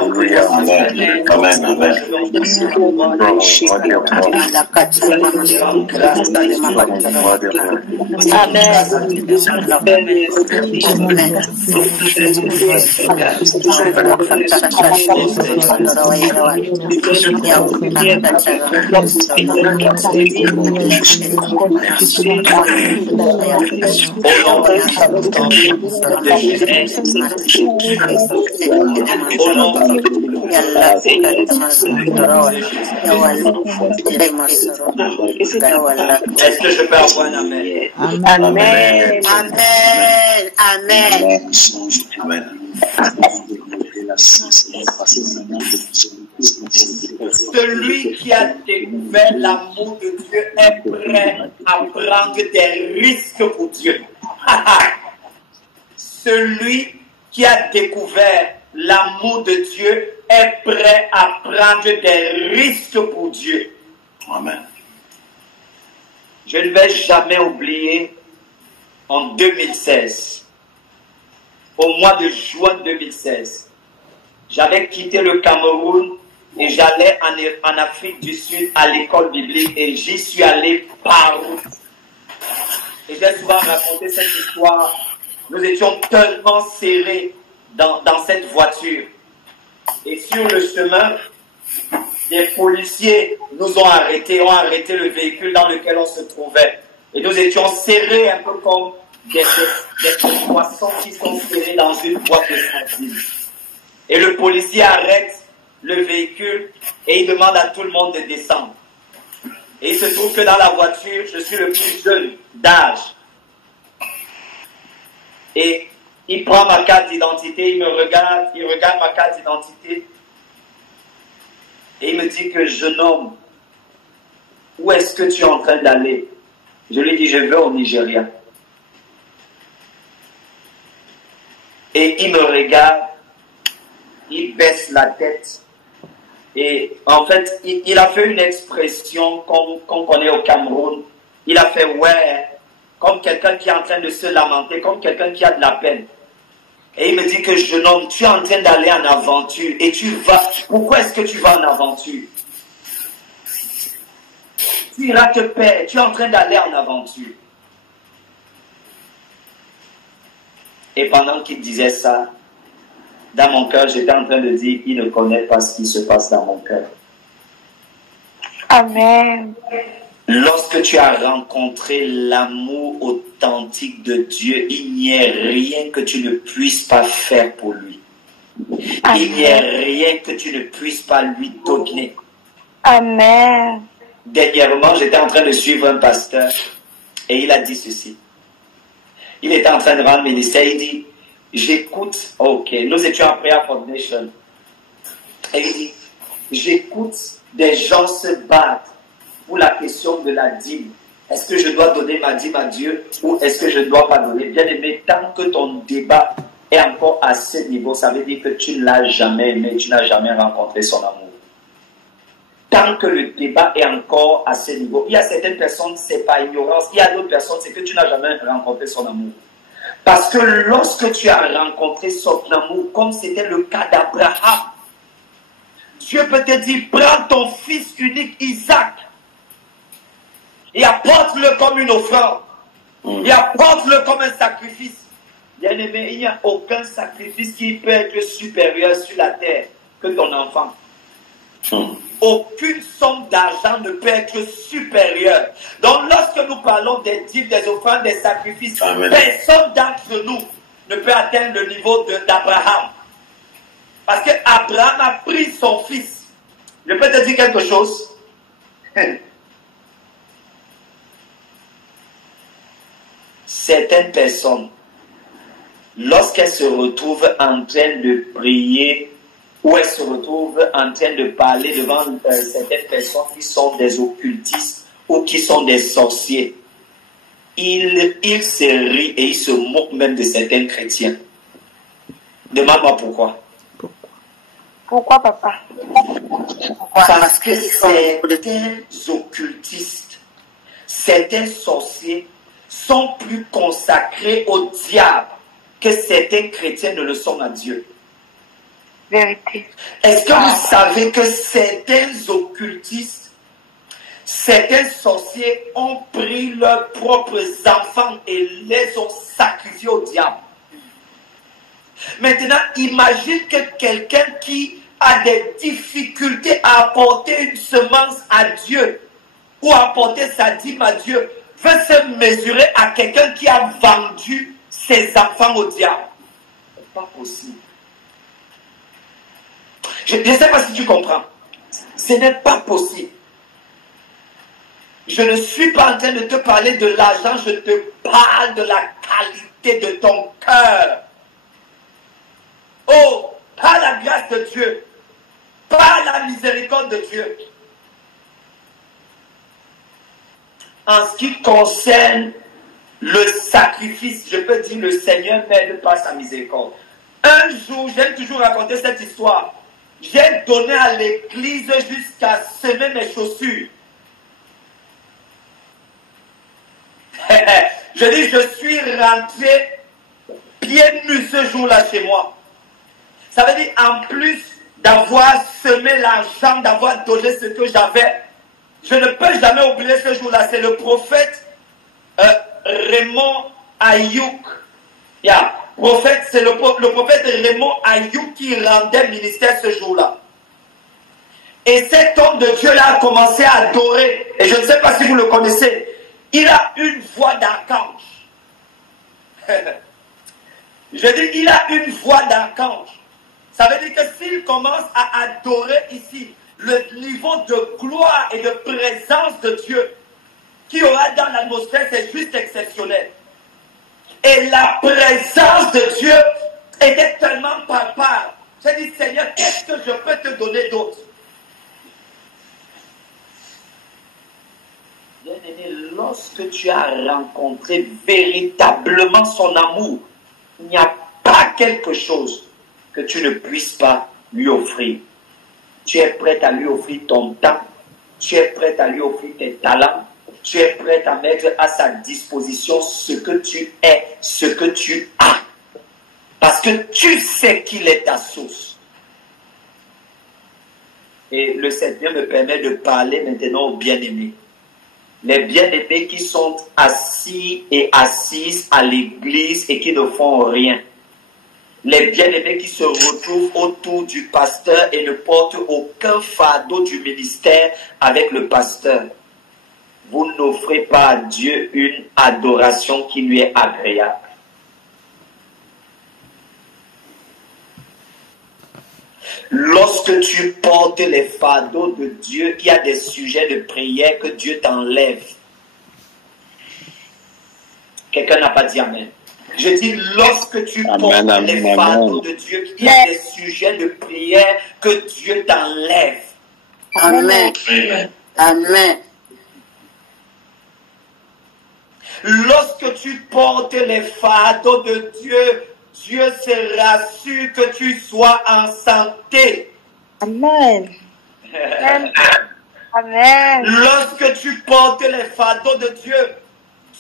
Est-ce que je peux avoir un amen? Amen. Amen. Amen. Celui qui a découvert l'amour de Dieu est prêt à prendre des risques pour Dieu. Celui qui a découvert l'amour de Dieu est prêt à prendre des risques pour Dieu. Amen. Je ne vais jamais oublier en 2016, au mois de juin 2016, j'avais quitté le Cameroun et j'allais en Afrique du Sud à l'école biblique et j'y suis allé par route. Et j'ai souvent raconté cette histoire. Nous étions tellement serrés dans cette voiture. Et sur le chemin, des policiers nous ont arrêté le véhicule dans lequel on se trouvait. Et nous étions serrés un peu comme des poissons qui sont serrés dans une boîte de sardines. Et le policier arrête le véhicule et il demande à tout le monde de descendre. Et il se trouve que dans la voiture, je suis le plus jeune d'âge. Et il prend ma carte d'identité, il me regarde, il regarde ma carte d'identité et il me dit que jeune homme, où est-ce que tu es en train d'aller? Je lui dis, je vais au Nigeria. Et il me regarde, il baisse la tête. Et en fait, il a fait une expression qu'on connaît au Cameroun. Il a fait ouais, comme quelqu'un qui est en train de se lamenter, comme quelqu'un qui a de la peine. Et il me dit que jeune homme, tu es en train d'aller en aventure et tu vas. Pourquoi est-ce que tu vas en aventure? Tu iras te perdre, tu es en train d'aller en aventure. Et pendant qu'il disait ça, dans mon cœur, j'étais en train de dire, il ne connaît pas ce qui se passe dans mon cœur. Amen. Lorsque tu as rencontré l'amour authentique de Dieu, il n'y a rien que tu ne puisses pas faire pour lui. Amen. Il n'y a rien que tu ne puisses pas lui donner. Amen. Dernièrement, j'étais en train de suivre un pasteur et il a dit ceci. Il était en train de rendre ministère, il dit, j'écoute, ok, nous étions en Prayer for Nation. Et il dit, j'écoute des gens se battre pour la question de la dîme. Est-ce que je dois donner ma dîme à Dieu ou est-ce que je ne dois pas donner? Bien aimé, tant que ton débat est encore à ce niveau, ça veut dire que tu ne l'as jamais aimé, tu n'as jamais rencontré son amour. Tant que le débat est encore à ce niveau, il y a certaines personnes, c'est pas ignorance, il y a d'autres personnes, c'est que tu n'as jamais rencontré son amour. Parce que lorsque tu as rencontré son amour, comme c'était le cas d'Abraham, Dieu peut te dire, prends ton fils unique Isaac et apporte-le comme une offrande. Et apporte-le comme un sacrifice. Bien aimé, il n'y a aucun sacrifice qui peut être supérieur sur la terre que ton enfant. Aucune somme d'argent ne peut être supérieure. Donc lorsque nous parlons des dîmes, des offrandes, des sacrifices, Amen. Personne d'entre nous ne peut atteindre le niveau d'Abraham. Parce que Abraham a pris son fils. Je peux te dire quelque chose. Certaines personnes, lorsqu'elles se retrouvent en train de prier, ou elles se retrouvent en train de parler devant certaines personnes qui sont des occultistes ou qui sont des sorciers, ils se rient et ils se moquent même de certains chrétiens. Demande-moi pourquoi. Pourquoi, papa? Parce que certains occultistes, certains sorciers sont plus consacrés au diable que certains chrétiens ne le sont à Dieu. Vérité. Est-ce que vous savez que certains occultistes, certains sorciers ont pris leurs propres enfants et les ont sacrifiés au diable? Maintenant, imagine que quelqu'un qui a des difficultés à apporter une semence à Dieu ou à apporter sa dîme à Dieu veut se mesurer à quelqu'un qui a vendu ses enfants au diable. C'est pas possible. Je ne sais pas si tu comprends. Ce n'est pas possible. Je ne suis pas en train de te parler de l'argent, je te parle de la qualité de ton cœur. Oh, par la grâce de Dieu, par la miséricorde de Dieu. En ce qui concerne le sacrifice, je peux dire le Seigneur m'aide par sa miséricorde. Un jour, j'aime toujours raconter cette histoire. J'ai donné à l'église jusqu'à semer mes chaussures. Je dis, je suis rentré pieds nus ce jour-là chez moi. Ça veut dire, en plus d'avoir semé l'argent, d'avoir donné ce que j'avais. Je ne peux jamais oublier ce jour-là. C'est le prophète Raymond Ayouk. C'est le prophète Raymond Ayouk qui rendait ministère ce jour-là. Et cet homme de Dieu-là a commencé à adorer. Et je ne sais pas si vous le connaissez. Il a une voix d'archange. Je dis, il a une voix d'archange. Ça veut dire que s'il commence à adorer ici, le niveau de gloire et de présence de Dieu qu'il y aura dans l'atmosphère, c'est juste exceptionnel. Et la présence de Dieu était tellement palpable. J'ai dit, Seigneur, qu'est-ce que je peux te donner d'autre? Bien-aimé, lorsque tu as rencontré véritablement son amour, il n'y a pas quelque chose que tu ne puisses pas lui offrir. Tu es prêt à lui offrir ton temps, tu es prêt à lui offrir tes talents, tu es prêt à mettre à sa disposition ce que tu es, ce que tu as. Parce que tu sais qu'il est ta source. Et le Seigneur me permet de parler maintenant aux bien-aimés. Les bien-aimés qui sont assis et assises à l'église et qui ne font rien. Les bien-aimés qui se retrouvent autour du pasteur et ne portent aucun fardeau du ministère avec le pasteur. Vous n'offrez pas à Dieu une adoration qui lui est agréable. Lorsque tu portes les fardeaux de Dieu, il y a des sujets de prière que Dieu t'enlève. Quelqu'un n'a pas dit amen. Je dis, lorsque tu portes les fardeaux de Dieu, il y a des sujets de prière que Dieu t'enlève. Amen. Amen. Lorsque tu portes les fardeaux de Dieu, Dieu se rassure que tu sois en santé. Amen. Amen. Lorsque tu portes les fardeaux de Dieu,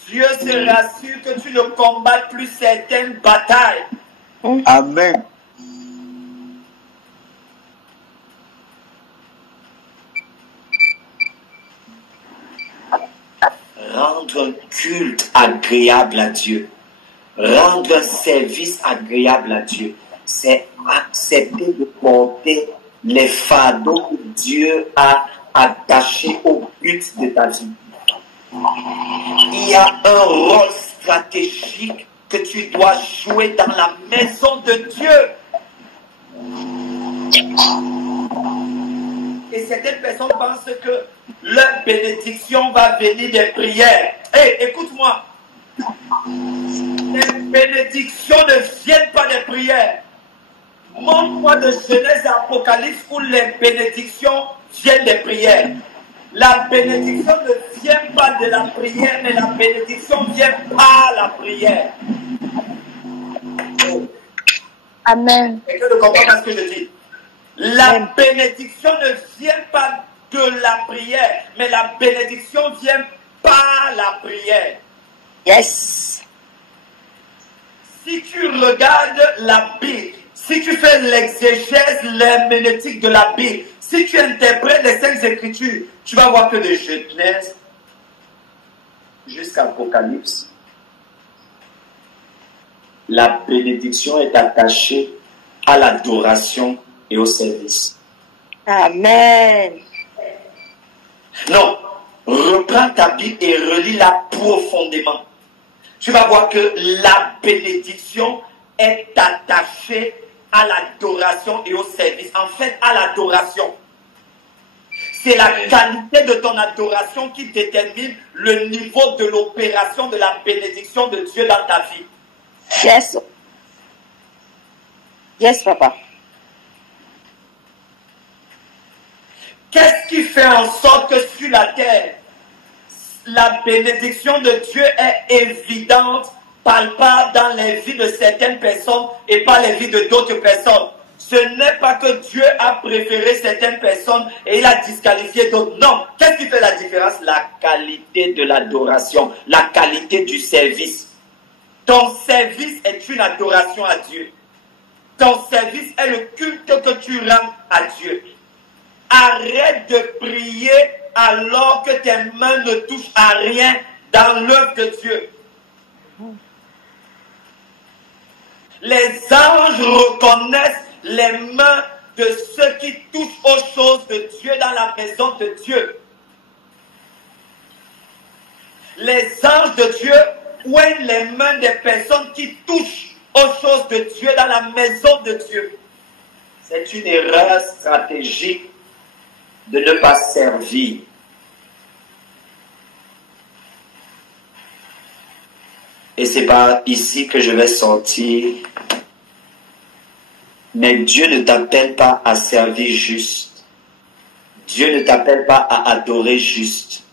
Dieu se rassure que tu ne combattes plus certaines batailles. Amen. Rendre un culte agréable à Dieu, rendre un service agréable à Dieu, c'est accepter de porter les fardeaux que Dieu a attachés au but de ta vie. Il y a un rôle stratégique que tu dois jouer dans la maison de Dieu. Et certaines personnes pensent que leur bénédiction va venir des prières. Hey, écoute-moi. Les bénédictions ne viennent pas des prières. Montre-moi de Genèse et Apocalypse où les bénédictions viennent des prières. La bénédiction ne vient pas de la prière, mais la bénédiction vient par la prière. Amen. Et que ne comprends pas ce que je dis. La bénédiction ne vient pas de la prière, mais la bénédiction vient par la prière. Yes. Si tu regardes la Bible, si tu fais l'exégèse, l'herméneutique de la Bible, si tu interprètes les Saintes Écritures, tu vas voir que de Genèse jusqu'à Apocalypse, la bénédiction est attachée à l'adoration et au service. Amen. Non, reprends ta Bible et relis-la profondément. Tu vas voir que la bénédiction est attachée à l'adoration et au service. En fait, à l'adoration. C'est la qualité de ton adoration qui détermine le niveau de l'opération de la bénédiction de Dieu dans ta vie. Yes. Yes, papa. Qu'est-ce qui fait en sorte que sur la terre, la bénédiction de Dieu est évidente, palpable dans les vies de certaines personnes et pas les vies de d'autres personnes? Ce n'est pas que Dieu a préféré certaines personnes et il a disqualifié d'autres. Non. Qu'est-ce qui fait la différence? La qualité de l'adoration, la qualité du service. Ton service est une adoration à Dieu. ton service est le culte que tu rends à Dieu. Arrête de prier alors que tes mains ne touchent à rien dans l'œuvre de Dieu. Les anges reconnaissent les mains de ceux qui touchent aux choses de Dieu dans la maison de Dieu. Les anges de Dieu poignent les mains des personnes qui touchent aux choses de Dieu dans la maison de Dieu. C'est une erreur stratégique de ne pas servir. Et c'est par ici que je vais sortir. Mais Dieu ne t'appelle pas à servir juste. Dieu ne t'appelle pas à adorer juste.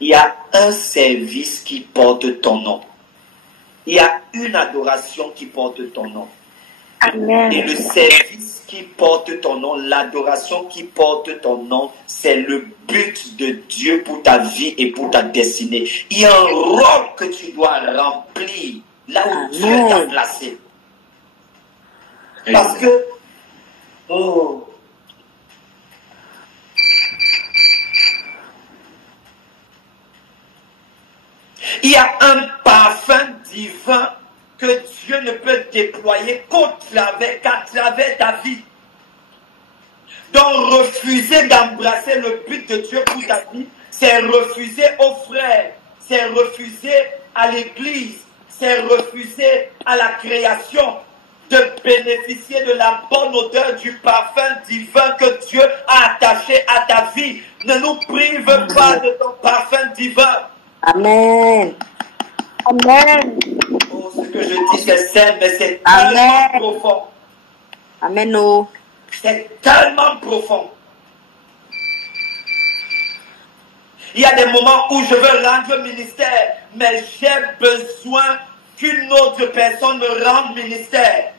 Il y a un service qui porte ton nom. Il y a une adoration qui porte ton nom. Amen. Et le service qui porte ton nom, l'adoration qui porte ton nom, c'est le but de Dieu pour ta vie et pour ta destinée. Il y a un rôle que tu dois remplir là où Dieu t'a placé. Parce que, il y a un parfum divin que Dieu ne peut déployer qu'à travers ta vie. Donc refuser d'embrasser le but de Dieu pour ta vie, c'est refuser aux frères, c'est refuser à l'église, c'est refuser à la création de bénéficier de la bonne odeur du parfum divin que Dieu a attaché à ta vie. Ne nous prive pas de ton parfum divin. Amen. Amen. Oh, ce que je dis, c'est simple, mais c'est tellement profond. Amen. Oh. C'est tellement profond. Il y a des moments où je veux rendre ministère, mais j'ai besoin qu'une autre personne me rende ministère.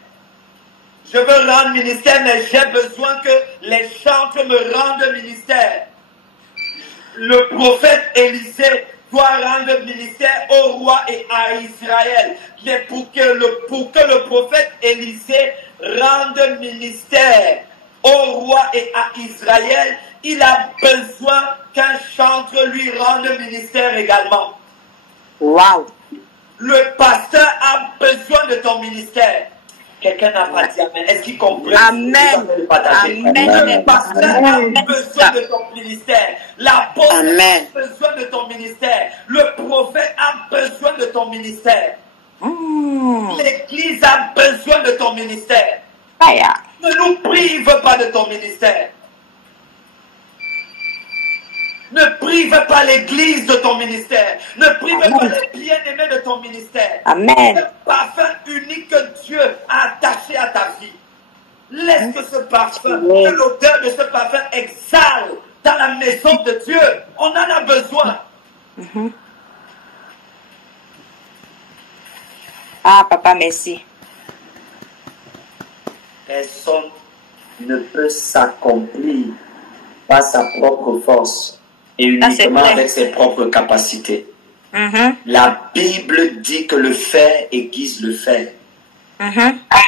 Je veux rendre ministère, mais j'ai besoin que les chantres me rendent ministère. Le prophète Élisée doit rendre ministère au roi et à Israël. Mais pour que le prophète Élisée rende ministère au roi et à Israël, il a besoin qu'un chantre lui rende ministère également. Wow. Le pasteur a besoin de ton ministère. Quelqu'un n'a pas dit amen. Est-ce qu'il comprend? Amen. Amen. Le pasteur a besoin de ton ministère. L'apôtre a besoin de ton ministère. Le prophète a besoin de ton ministère. L'église a besoin de ton ministère. Ne nous prive pas de ton ministère. Ne prive pas l'église de ton ministère. Ne prive pas les bien-aimés de ton ministère. Amen. Le parfum unique que Dieu a attaché à ta vie. Laisse que ce parfum, que l'odeur de ce parfum exhale dans la maison de Dieu. On en a besoin. Ah, papa, merci. Personne ne peut s'accomplir par sa propre force et uniquement avec ses propres capacités. La Bible dit que le fer aiguise le fer.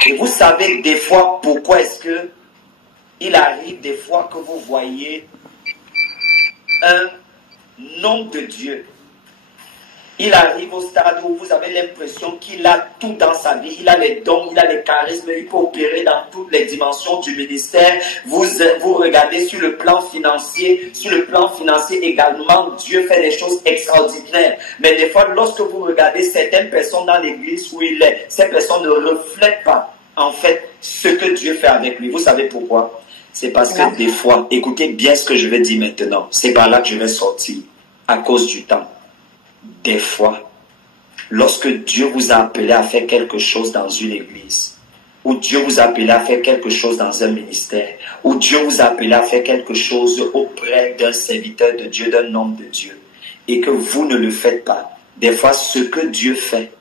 Et vous savez des fois pourquoi est-ce que il arrive des fois que vous voyez un homme de Dieu. Il arrive au stade où vous avez l'impression qu'il a tout dans sa vie. Il a les dons, il a les charismes, il peut opérer dans toutes les dimensions du ministère. Vous regardez sur le plan financier. Sur le plan financier également, Dieu fait des choses extraordinaires. Mais des fois, lorsque vous regardez certaines personnes dans l'église où il est, ces personnes ne reflètent pas, en fait, ce que Dieu fait avec lui. Vous savez pourquoi? C'est parce que des fois, écoutez bien ce que je vais dire maintenant. C'est par là que je vais sortir, à cause du temps. Des fois, lorsque Dieu vous a appelé à faire quelque chose dans une église, ou Dieu vous a appelé à faire quelque chose dans un ministère, ou Dieu vous a appelé à faire quelque chose auprès d'un serviteur de Dieu, d'un homme de Dieu, et que vous ne le faites pas, des fois, ce que Dieu fait,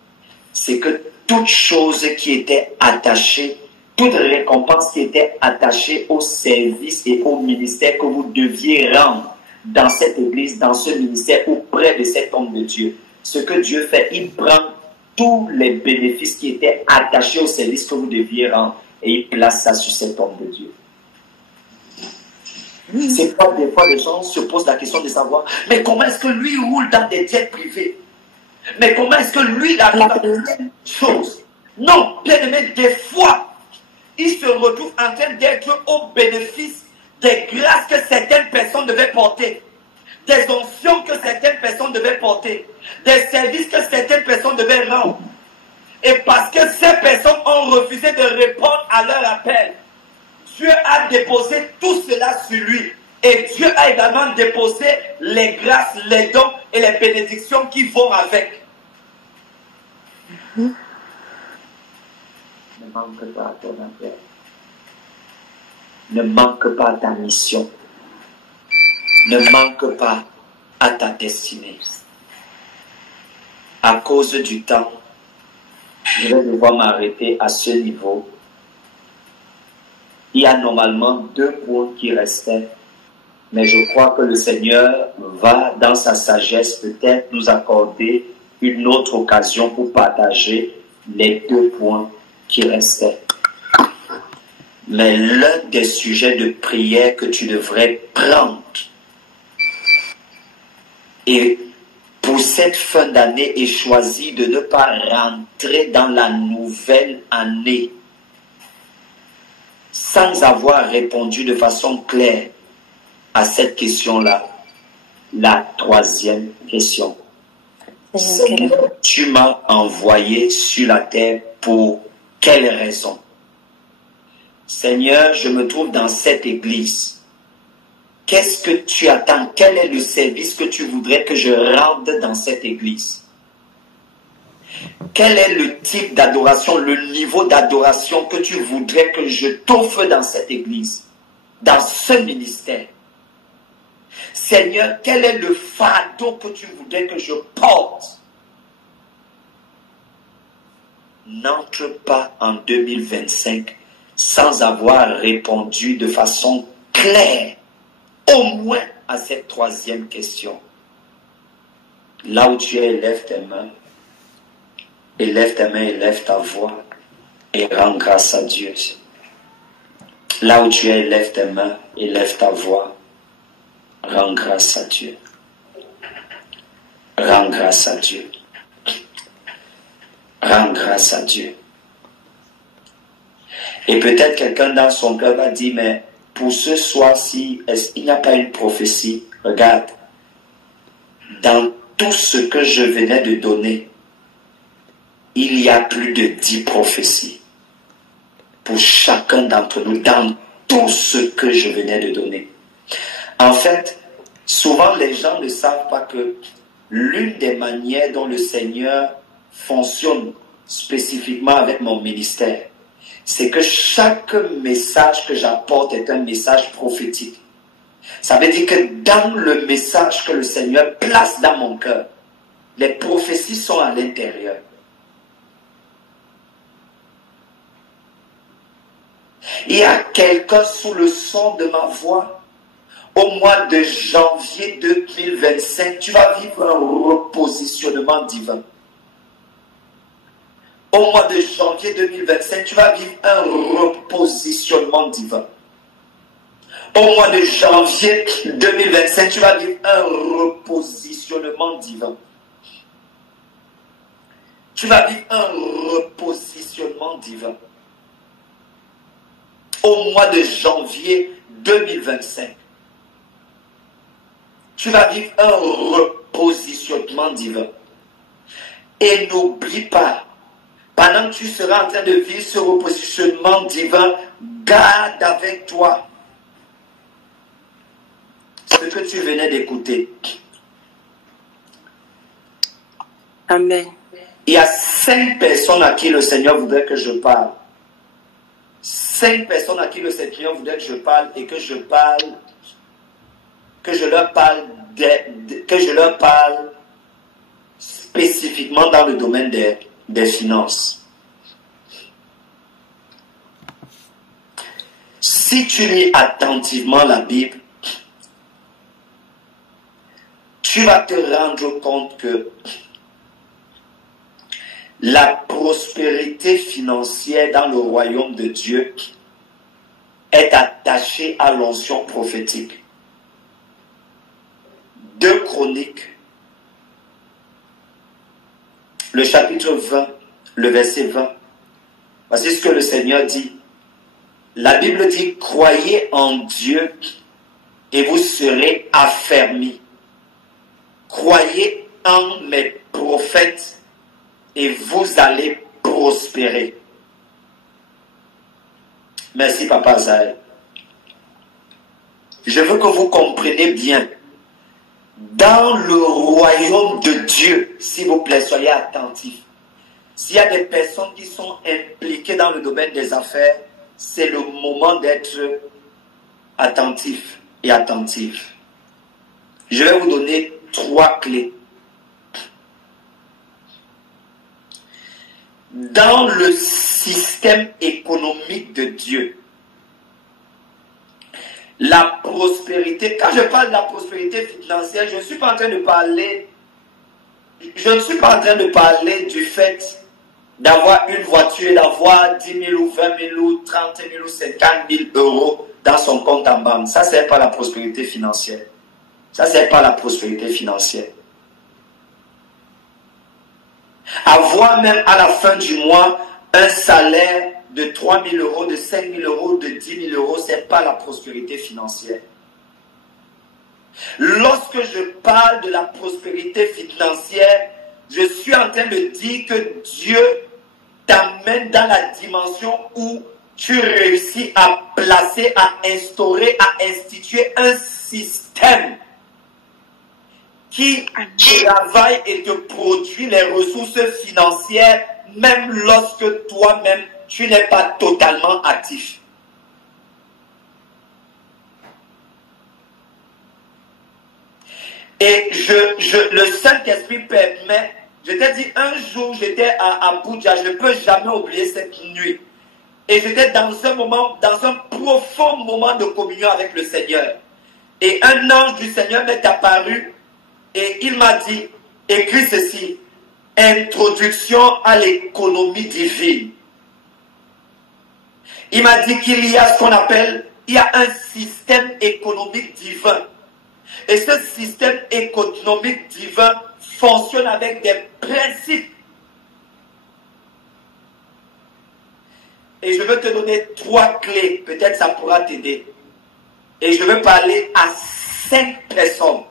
c'est que toute chose qui était attachée, toute récompense qui était attachée au service et au ministère que vous deviez rendre, dans cette église, dans ce ministère, auprès de cet homme de Dieu. Ce que Dieu fait, il prend tous les bénéfices qui étaient attachés au service que vous deviez rendre et il place ça sur cet homme de Dieu. C'est pas des fois les gens se posent la question de savoir, mais comment est-ce que lui roule dans des jets privés? Mais comment est-ce que lui il arrive à telle chose? Non, bien aimé, des fois, il se retrouve en train d'être au bénéfice des grâces que certaines personnes devaient porter, des onctions que certaines personnes devaient porter, des services que certaines personnes devaient rendre. Et parce que ces personnes ont refusé de répondre à leur appel, Dieu a déposé tout cela sur lui. Et Dieu a également déposé les grâces, les dons et les bénédictions qui vont avec. Ne manque pas à ton appel. Ne manque pas à ta mission. Ne manque pas à ta destinée. À cause du temps, je vais devoir m'arrêter à ce niveau. Il y a normalement 2 points qui restaient, mais je crois que le Seigneur va, dans sa sagesse, peut-être nous accorder une autre occasion pour partager les 2 points qui restaient. Mais l'un des sujets de prière que tu devrais prendre, et pour cette fin d'année, est choisi de ne pas rentrer dans la nouvelle année sans avoir répondu de façon claire à cette question-là. La 3e question. Seigneur, tu m'as envoyé sur la terre pour quelle raison? Seigneur, je me trouve dans cette église. Qu'est-ce que tu attends? Quel est le service que tu voudrais que je rende dans cette église? Quel est le type d'adoration, le niveau d'adoration que tu voudrais que je t'offre dans cette église, dans ce ministère? Seigneur, quel est le fardeau que tu voudrais que je porte? N'entre pas en 2025 sans avoir répondu de façon claire, au moins à cette 3e question. Là où tu es, lève tes mains. Et lève tes mains et lève ta voix. Et rends grâce à Dieu. Là où tu es, lève tes mains et lève ta voix. Rends grâce à Dieu. Rends grâce à Dieu. Rends grâce à Dieu. Et peut-être quelqu'un dans son cœur va dire, mais pour ce soir-ci, est-ce qu'il n'y a pas une prophétie? Regarde, dans tout ce que je venais de donner, il y a plus de 10 prophéties pour chacun d'entre nous, dans tout ce que je venais de donner. En fait, souvent les gens ne savent pas que l'une des manières dont le Seigneur fonctionne spécifiquement avec mon ministère, c'est que chaque message que j'apporte est un message prophétique. Ça veut dire que dans le message que le Seigneur place dans mon cœur, les prophéties sont à l'intérieur. Il y a quelqu'un sous le son de ma voix. Au mois de janvier 2025, tu vas vivre un repositionnement divin. Au mois de janvier 2025, tu vas vivre un repositionnement divin. Au mois de janvier 2025, tu vas vivre un repositionnement divin. Tu vas vivre un repositionnement divin. Au mois de janvier 2025, tu vas vivre un repositionnement divin. Et n'oublie pas, pendant que tu seras en train de vivre ce repositionnement divin, garde avec toi ce que tu venais d'écouter. Amen. Il y a 5 personnes à qui le Seigneur voudrait que je parle. 5 personnes à qui le Seigneur voudrait que je parle et que je leur parle spécifiquement dans le domaine des finances. Si tu lis attentivement la Bible, tu vas te rendre compte que La prospérité financière dans le royaume de Dieu est attachée à l'onction prophétique. 2 Chroniques, le chapitre 20, le verset 20. Voici ce que le Seigneur dit. La Bible dit, croyez en Dieu et vous serez affermis. Croyez en mes prophètes et vous allez prospérer. Merci, Papa Zahel. Je veux que vous compreniez bien. Dans le royaume de Dieu, s'il vous plaît, soyez attentifs. S'il y a des personnes qui sont impliquées dans le domaine des affaires, c'est le moment d'être attentif et attentif. Je vais vous donner 3 clés. Dans le système économique de Dieu, la prospérité, quand je parle de la prospérité financière, je ne suis pas en train de parler du fait d'avoir une voiture, d'avoir 10 000 ou 20 000 ou 30 000 ou 50 000 euros dans son compte en banque. Ça, c'est pas la prospérité financière. Ça, c'est pas la prospérité financière. Avoir même à la fin du mois un salaire de 3 000 euros, de 5 000 euros, de 10 000 euros, ce n'est pas la prospérité financière. Lorsque je parle de la prospérité financière, je suis en train de dire que Dieu t'amène dans la dimension où tu réussis à placer, à instaurer, à instituer un système qui travaille et te produit les ressources financières même lorsque toi-même tu n'es pas totalement actif. Et le Saint-Esprit permet, je t'ai dit, un jour j'étais à Abuja, je ne peux jamais oublier cette nuit. Et j'étais dans un profond moment de communion avec le Seigneur. Et un ange du Seigneur m'est apparu et il m'a dit, écris ceci, introduction à l'économie divine. Il m'a dit qu'il y a ce qu'on appelle, il y a un système économique divin. Et ce système économique divin fonctionne avec des principes. Et je veux te donner 3 clés, peut-être ça pourra t'aider. Et je veux parler à 5 personnes.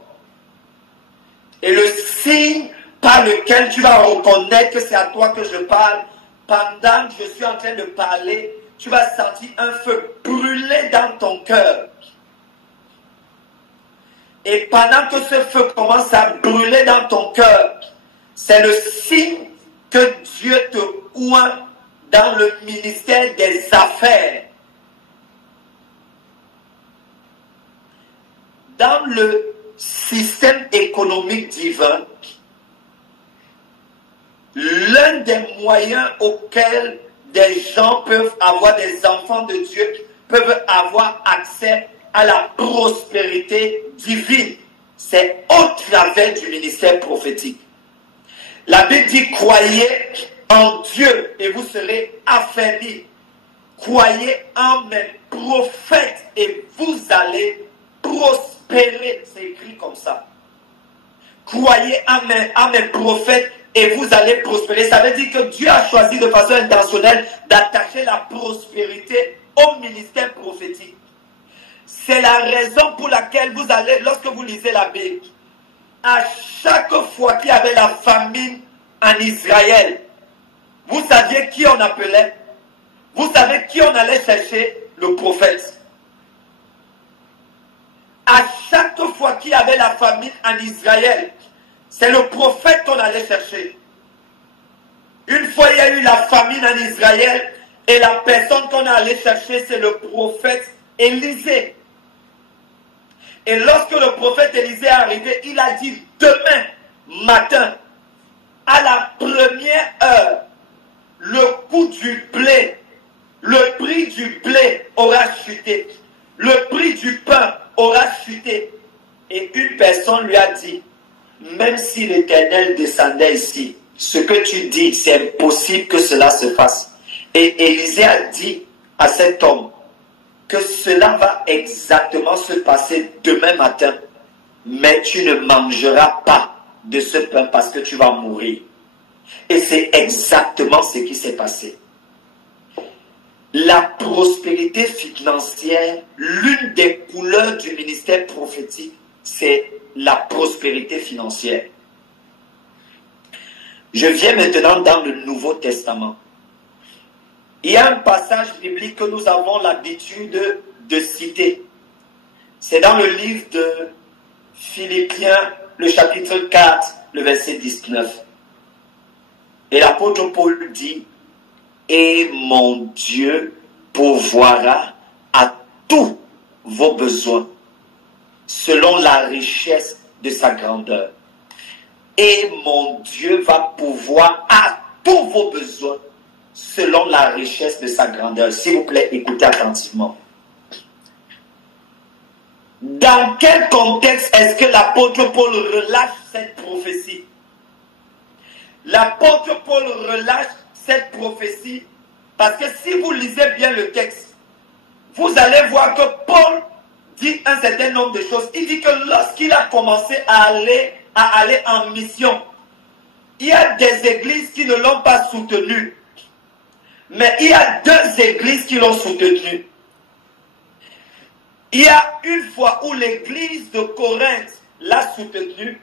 Et le signe par lequel tu vas reconnaître que c'est à toi que je parle, pendant que je suis en train de parler, tu vas sentir un feu brûler dans ton cœur. Et pendant que ce feu commence à brûler dans ton cœur, c'est le signe que Dieu te oint dans le ministère des affaires. Dans le système économique divin, l'un des moyens auxquels des gens peuvent avoir, des enfants de Dieu, peuvent avoir accès à la prospérité divine, c'est au travers du ministère prophétique. La Bible dit, croyez en Dieu et vous serez affermis. Croyez en mes prophètes et vous allez prospérer. C'est écrit comme ça. Croyez en mes prophètes et vous allez prospérer. Ça veut dire que Dieu a choisi de façon intentionnelle d'attacher la prospérité au ministère prophétique. C'est la raison pour laquelle vous allez, lorsque vous lisez la Bible, à chaque fois qu'il y avait la famine en Israël, vous saviez qui on appelait? Vous savez qui on allait chercher? Le prophète. À chaque fois qu'il y avait la famine en Israël, c'est le prophète qu'on allait chercher. Une fois il y a eu la famine en Israël, et la personne qu'on allait chercher, c'est le prophète Élisée. Et lorsque le prophète Élisée est arrivé, il a dit, demain matin, à la première heure, le coût du blé, le prix du blé aura chuté. Le prix du pain aura chuté. Et une personne lui a dit, même si l'Éternel descendait ici, ce que tu dis, c'est impossible que cela se fasse. Et Élisée a dit à cet homme que cela va exactement se passer demain matin, mais tu ne mangeras pas de ce pain parce que tu vas mourir. Et c'est exactement ce qui s'est passé. La prospérité financière, l'une des couleurs du ministère prophétique, c'est la prospérité financière. Je viens maintenant dans le Nouveau Testament. Il y a un passage biblique que nous avons l'habitude de citer. C'est dans le livre de Philippiens, le chapitre 4, le verset 19. Et l'apôtre Paul dit, « Et mon Dieu pourvoira à tous vos besoins, selon la richesse de sa grandeur. » Et mon Dieu va pourvoir à tous vos besoins, selon la richesse de sa grandeur. S'il vous plaît, écoutez attentivement. Dans quel contexte est-ce que l'apôtre Paul relâche cette prophétie? L'apôtre Paul relâche cette prophétie parce que si vous lisez bien le texte, vous allez voir que Paul dit un certain nombre de choses. Il dit que lorsqu'il a commencé à aller en mission, il y a des églises qui ne l'ont pas soutenu. Mais il y a deux églises qui l'ont soutenu. Il y a une fois où l'église de Corinthe l'a soutenu.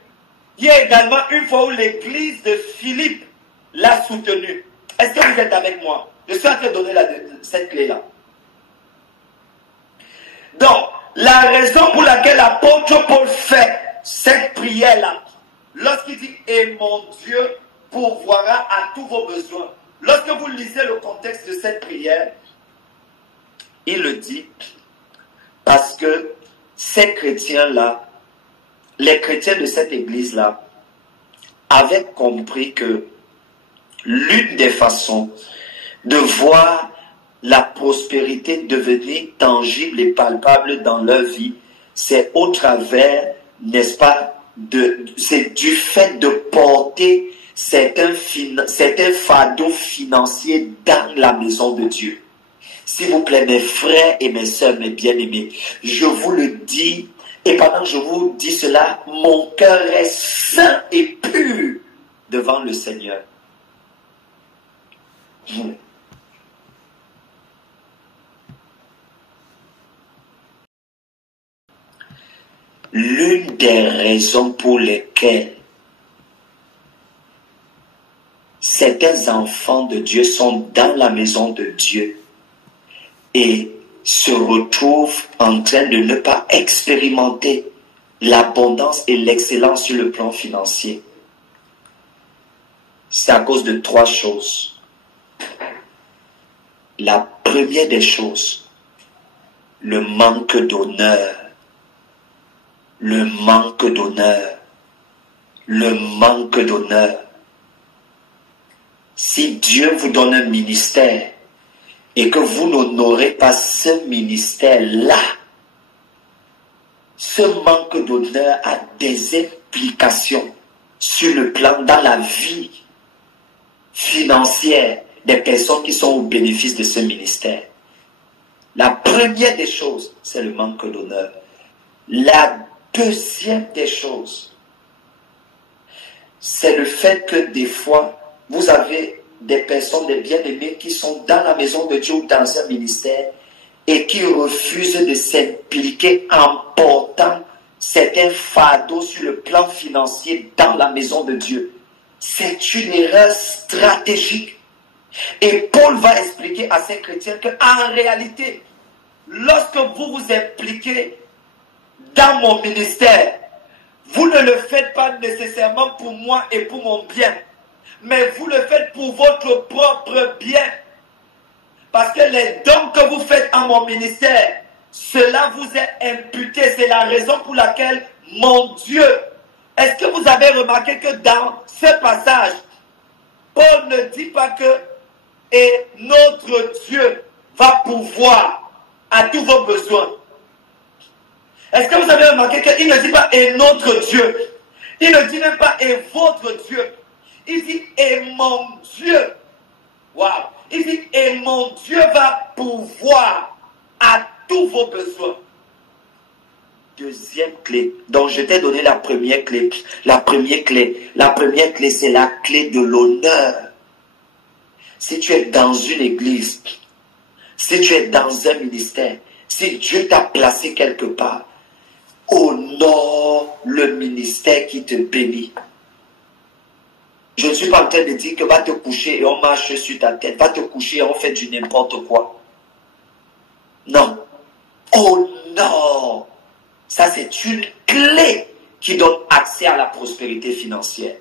Il y a également une fois où l'église de Philippe l'a soutenu. Est-ce que vous êtes avec moi? Je suis en train de donner cette clé-là. Donc, la raison pour laquelle l'apôtre Paul fait cette prière-là, lorsqu'il dit « Et mon Dieu pourvoira à tous vos besoins », lorsque vous lisez le contexte de cette prière, il le dit parce que ces chrétiens-là, les chrétiens de cette église-là, avaient compris que l'une des façons de voir la prospérité devenir tangible et palpable dans leur vie, c'est au travers, n'est-ce pas, c'est du fait de porter certains fardeaux financiers dans la maison de Dieu. S'il vous plaît, mes frères et mes sœurs, mes bien-aimés, je vous le dis, et pendant que je vous dis cela, mon cœur est saint et pur devant le Seigneur. L'une des raisons pour lesquelles certains enfants de Dieu sont dans la maison de Dieu et se retrouvent en train de ne pas expérimenter l'abondance et l'excellence sur le plan financier, c'est à cause de trois choses. La première des choses, le manque d'honneur. Le manque d'honneur. Le manque d'honneur. Si Dieu vous donne un ministère et que vous n'honorez pas ce ministère-là, ce manque d'honneur a des implications sur le plan dans la vie financière des personnes qui sont au bénéfice de ce ministère. La première des choses, c'est le manque d'honneur. La deuxième des choses, c'est le fait que des fois, vous avez des personnes, des bien-aimés qui sont dans la maison de Dieu ou dans un ministère et qui refusent de s'impliquer en portant certains fardeaux sur le plan financier dans la maison de Dieu. C'est une erreur stratégique. Et Paul va expliquer à ces chrétiens qu'en réalité, lorsque vous vous impliquez dans mon ministère, vous ne le faites pas nécessairement pour moi et pour mon bien, mais vous le faites pour votre propre bien. Parce que les dons que vous faites à mon ministère, cela vous est imputé. C'est la raison pour laquelle, mon Dieu, est-ce que vous avez remarqué que dans ce passage, Paul ne dit pas que « et notre Dieu va pourvoir à tous vos besoins ». Est-ce que vous avez remarqué qu'il ne dit pas « et notre Dieu ». Il ne dit même pas « et votre Dieu ». Il dit, et mon Dieu, waouh, il dit, et mon Dieu va pourvoir à tous vos besoins. Deuxième clé. Donc, je t'ai donné la première clé. La première clé, c'est la clé de l'honneur. Si tu es dans une église, si tu es dans un ministère, si Dieu t'a placé quelque part, honore le ministère qui te bénit. Je ne suis pas en train de dire que va te coucher et on marche sur ta tête, va te coucher et on fait du n'importe quoi. Non. Honore. Ça, c'est une clé qui donne accès à la prospérité financière.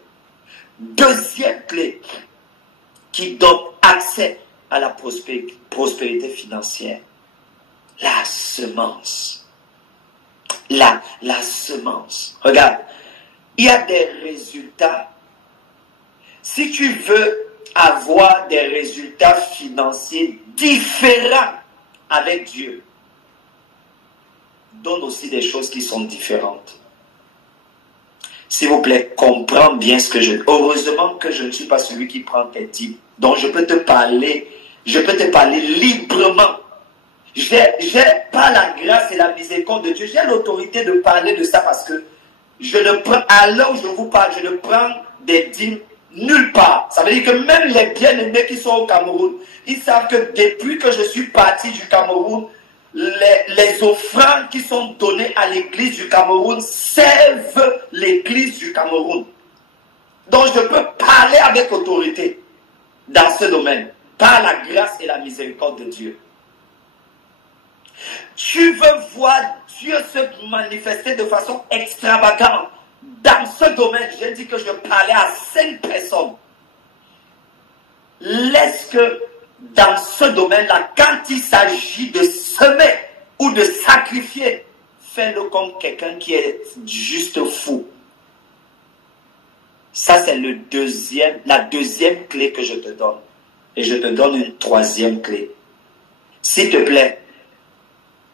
Deuxième clé qui donne accès à la prospérité financière. La semence. La semence. Regarde, il y a des résultats. Si tu veux avoir des résultats financiers différents avec Dieu, donne aussi des choses qui sont différentes. S'il vous plaît, comprends bien ce que je dis. Heureusement que je ne suis pas celui qui prend tes dîmes. Donc je peux te parler librement. J'ai pas la grâce et la miséricorde de Dieu. J'ai l'autorité de parler de ça parce que je ne prends, à l'heure où je vous parle, je ne prends des dîmes nulle part. Ça veut dire que même les bien-aimés qui sont au Cameroun, ils savent que depuis que je suis parti du Cameroun, les offrandes qui sont données à l'église du Cameroun servent l'église du Cameroun. Donc je peux parler avec autorité dans ce domaine, par la grâce et la miséricorde de Dieu. Tu veux voir Dieu se manifester de façon extravagante dans ce domaine. J'ai dit que je parlais à 5 personnes. Laisse que dans ce domaine-là, quand il s'agit de semer ou de sacrifier, fais-le comme quelqu'un qui est juste fou. Ça, c'est la deuxième clé que je te donne. Et je te donne une troisième clé. S'il te plaît,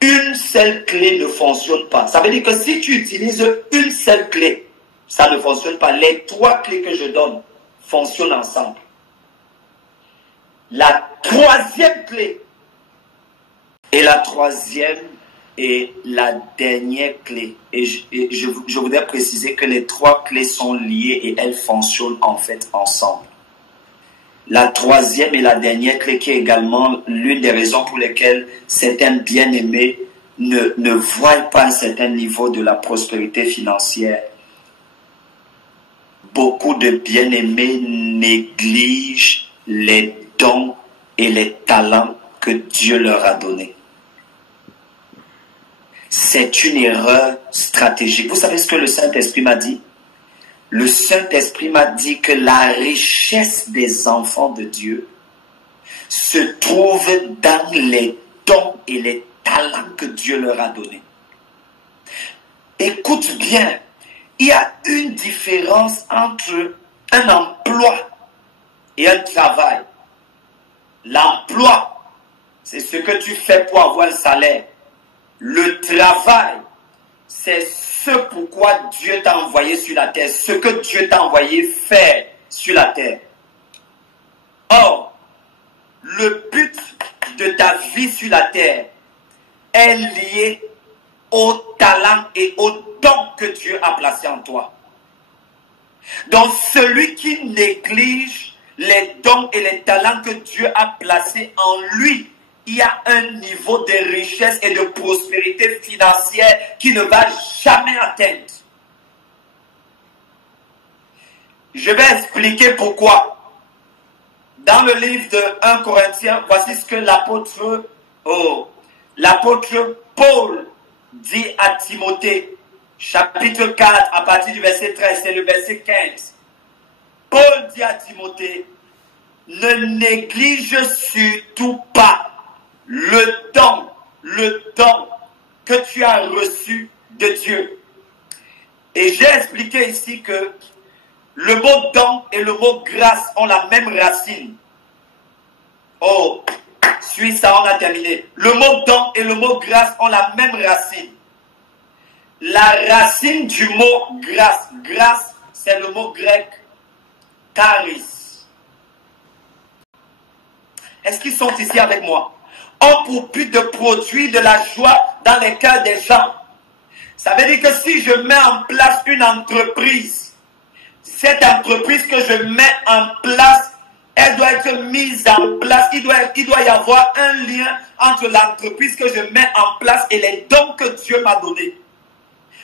une seule clé ne fonctionne pas. Ça veut dire que si tu utilises une seule clé, ça ne fonctionne pas. Les 3 clés que je donne fonctionnent ensemble. La troisième clé, et la troisième et la dernière clé, et je voudrais préciser que les 3 clés sont liées et elles fonctionnent en fait ensemble. La troisième et la dernière clé qui est également l'une des raisons pour lesquelles certains bien-aimés ne voient pas un certain niveau de la prospérité financière. Beaucoup de bien-aimés négligent les dons et les talents que Dieu leur a donnés. C'est une erreur stratégique. Vous savez ce que le Saint-Esprit m'a dit? Le Saint-Esprit m'a dit que la richesse des enfants de Dieu se trouve dans les dons et les talents que Dieu leur a donnés. Écoute bien, il y a une différence entre un emploi et un travail. L'emploi, c'est ce que tu fais pour avoir un salaire. Le travail, c'est ce pourquoi Dieu t'a envoyé sur la terre, ce que Dieu t'a envoyé faire sur la terre. Or, le but de ta vie sur la terre est lié au talent et au don que Dieu a placé en toi. Donc, celui qui néglige les dons et les talents que Dieu a placés en lui, il y a un niveau de richesse et de prospérité financière qui ne va jamais atteindre. Je vais expliquer pourquoi. Dans le livre de 1 Corinthiens, voici ce que l'apôtre Paul dit à Timothée, chapitre 4, à partir du verset 13, c'est le verset 15. Paul dit à Timothée, ne néglige surtout pas le don que tu as reçu de Dieu. Et j'ai expliqué ici que le mot don et le mot grâce ont la même racine. Oh, suis ça, on a terminé. Le mot don et le mot grâce ont la même racine. La racine du mot grâce, c'est le mot grec charismes. Est-ce qu'ils sont ici avec moi? Ont pour but de produire de la joie dans les cœurs des gens. Ça veut dire que si je mets en place une entreprise, cette entreprise que je mets en place, elle doit être mise en place. Il doit y avoir un lien entre l'entreprise que je mets en place et les dons que Dieu m'a donnés.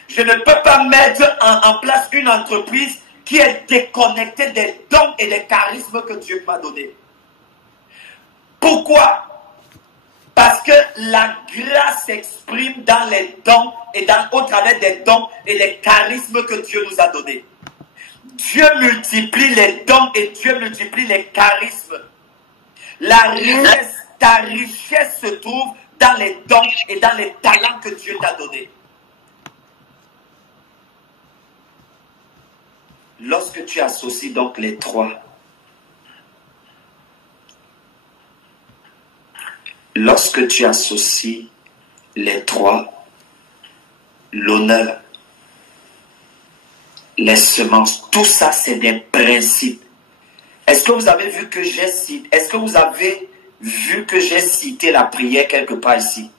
Je ne peux pas mettre en place une entreprise qui est déconnectée des dons et des charismes que Dieu m'a donnés. Pourquoi? Parce que la grâce s'exprime dans les dons et au travers des dons et les charismes que Dieu nous a donnés. Dieu multiplie les dons et Dieu multiplie les charismes. Ta richesse se trouve dans les dons et dans les talents que Dieu t'a donnés. Lorsque tu associes donc les trois, l'honneur, les semences, tout ça c'est des principes. Est-ce que vous avez vu que j'ai cité la prière quelque part ici?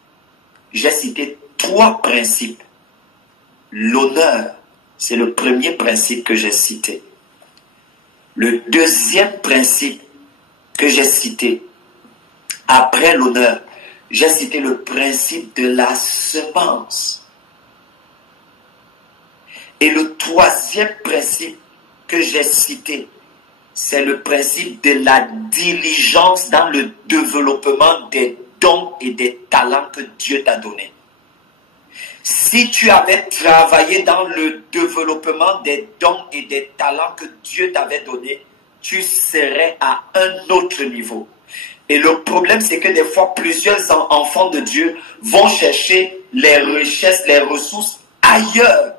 J'ai cité 3 principes. L'honneur, c'est le premier principe que j'ai cité. Le deuxième principe que j'ai cité, après l'honneur, j'ai cité le principe de la semence. Et le troisième principe que j'ai cité, c'est le principe de la diligence dans le développement des dons et des talents que Dieu t'a donnés. Si tu avais travaillé dans le développement des dons et des talents que Dieu t'avait donnés, tu serais à un autre niveau. Et le problème, c'est que des fois, plusieurs enfants de Dieu vont chercher les richesses, les ressources ailleurs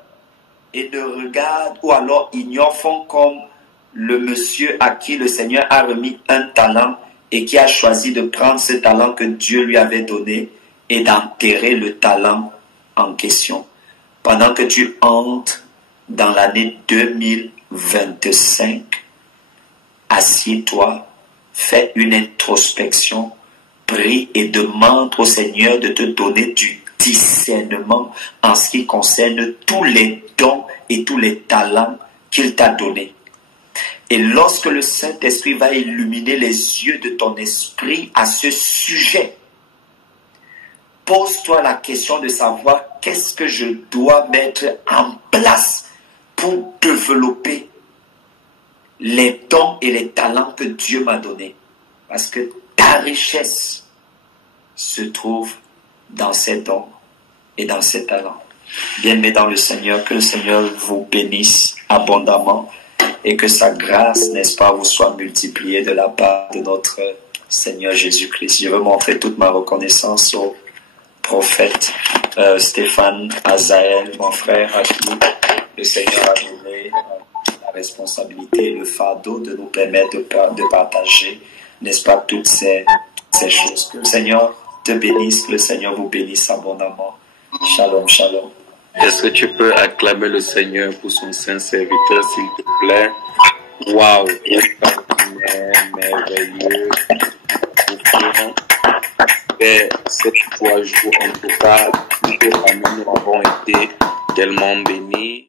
et ne regardent ou alors ignorent, font comme le monsieur à qui le Seigneur a remis un talent et qui a choisi de prendre ce talent que Dieu lui avait donné et d'enterrer le talent en question. Pendant que tu entres dans l'année 2025, assieds-toi, fais une introspection, prie et demande au Seigneur de te donner du discernement en ce qui concerne tous les dons et tous les talents qu'il t'a donnés. Et lorsque le Saint-Esprit va illuminer les yeux de ton esprit à ce sujet, pose-toi la question de savoir qu'est-ce que je dois mettre en place pour développer les dons et les talents que Dieu m'a donnés. Parce que ta richesse se trouve dans ces dons et dans ces talents. Bien-aimés dans le Seigneur, que le Seigneur vous bénisse abondamment et que sa grâce, n'est-ce pas, vous soit multipliée de la part de notre Seigneur Jésus-Christ. Je veux montrer toute ma reconnaissance au prophète Stéphane Azaël, mon frère, à qui le Seigneur a donné la responsabilité et le fardeau de nous permettre de partager, n'est-ce pas, toutes ces choses. Que le Seigneur te bénisse, que le Seigneur vous bénisse abondamment. Shalom, shalom. Est-ce que tu peux acclamer le Seigneur pour son saint serviteur, s'il te plaît? Waouh, merveilleux. Et ces 3 jours, en tout cas, nous avons été tellement bénis.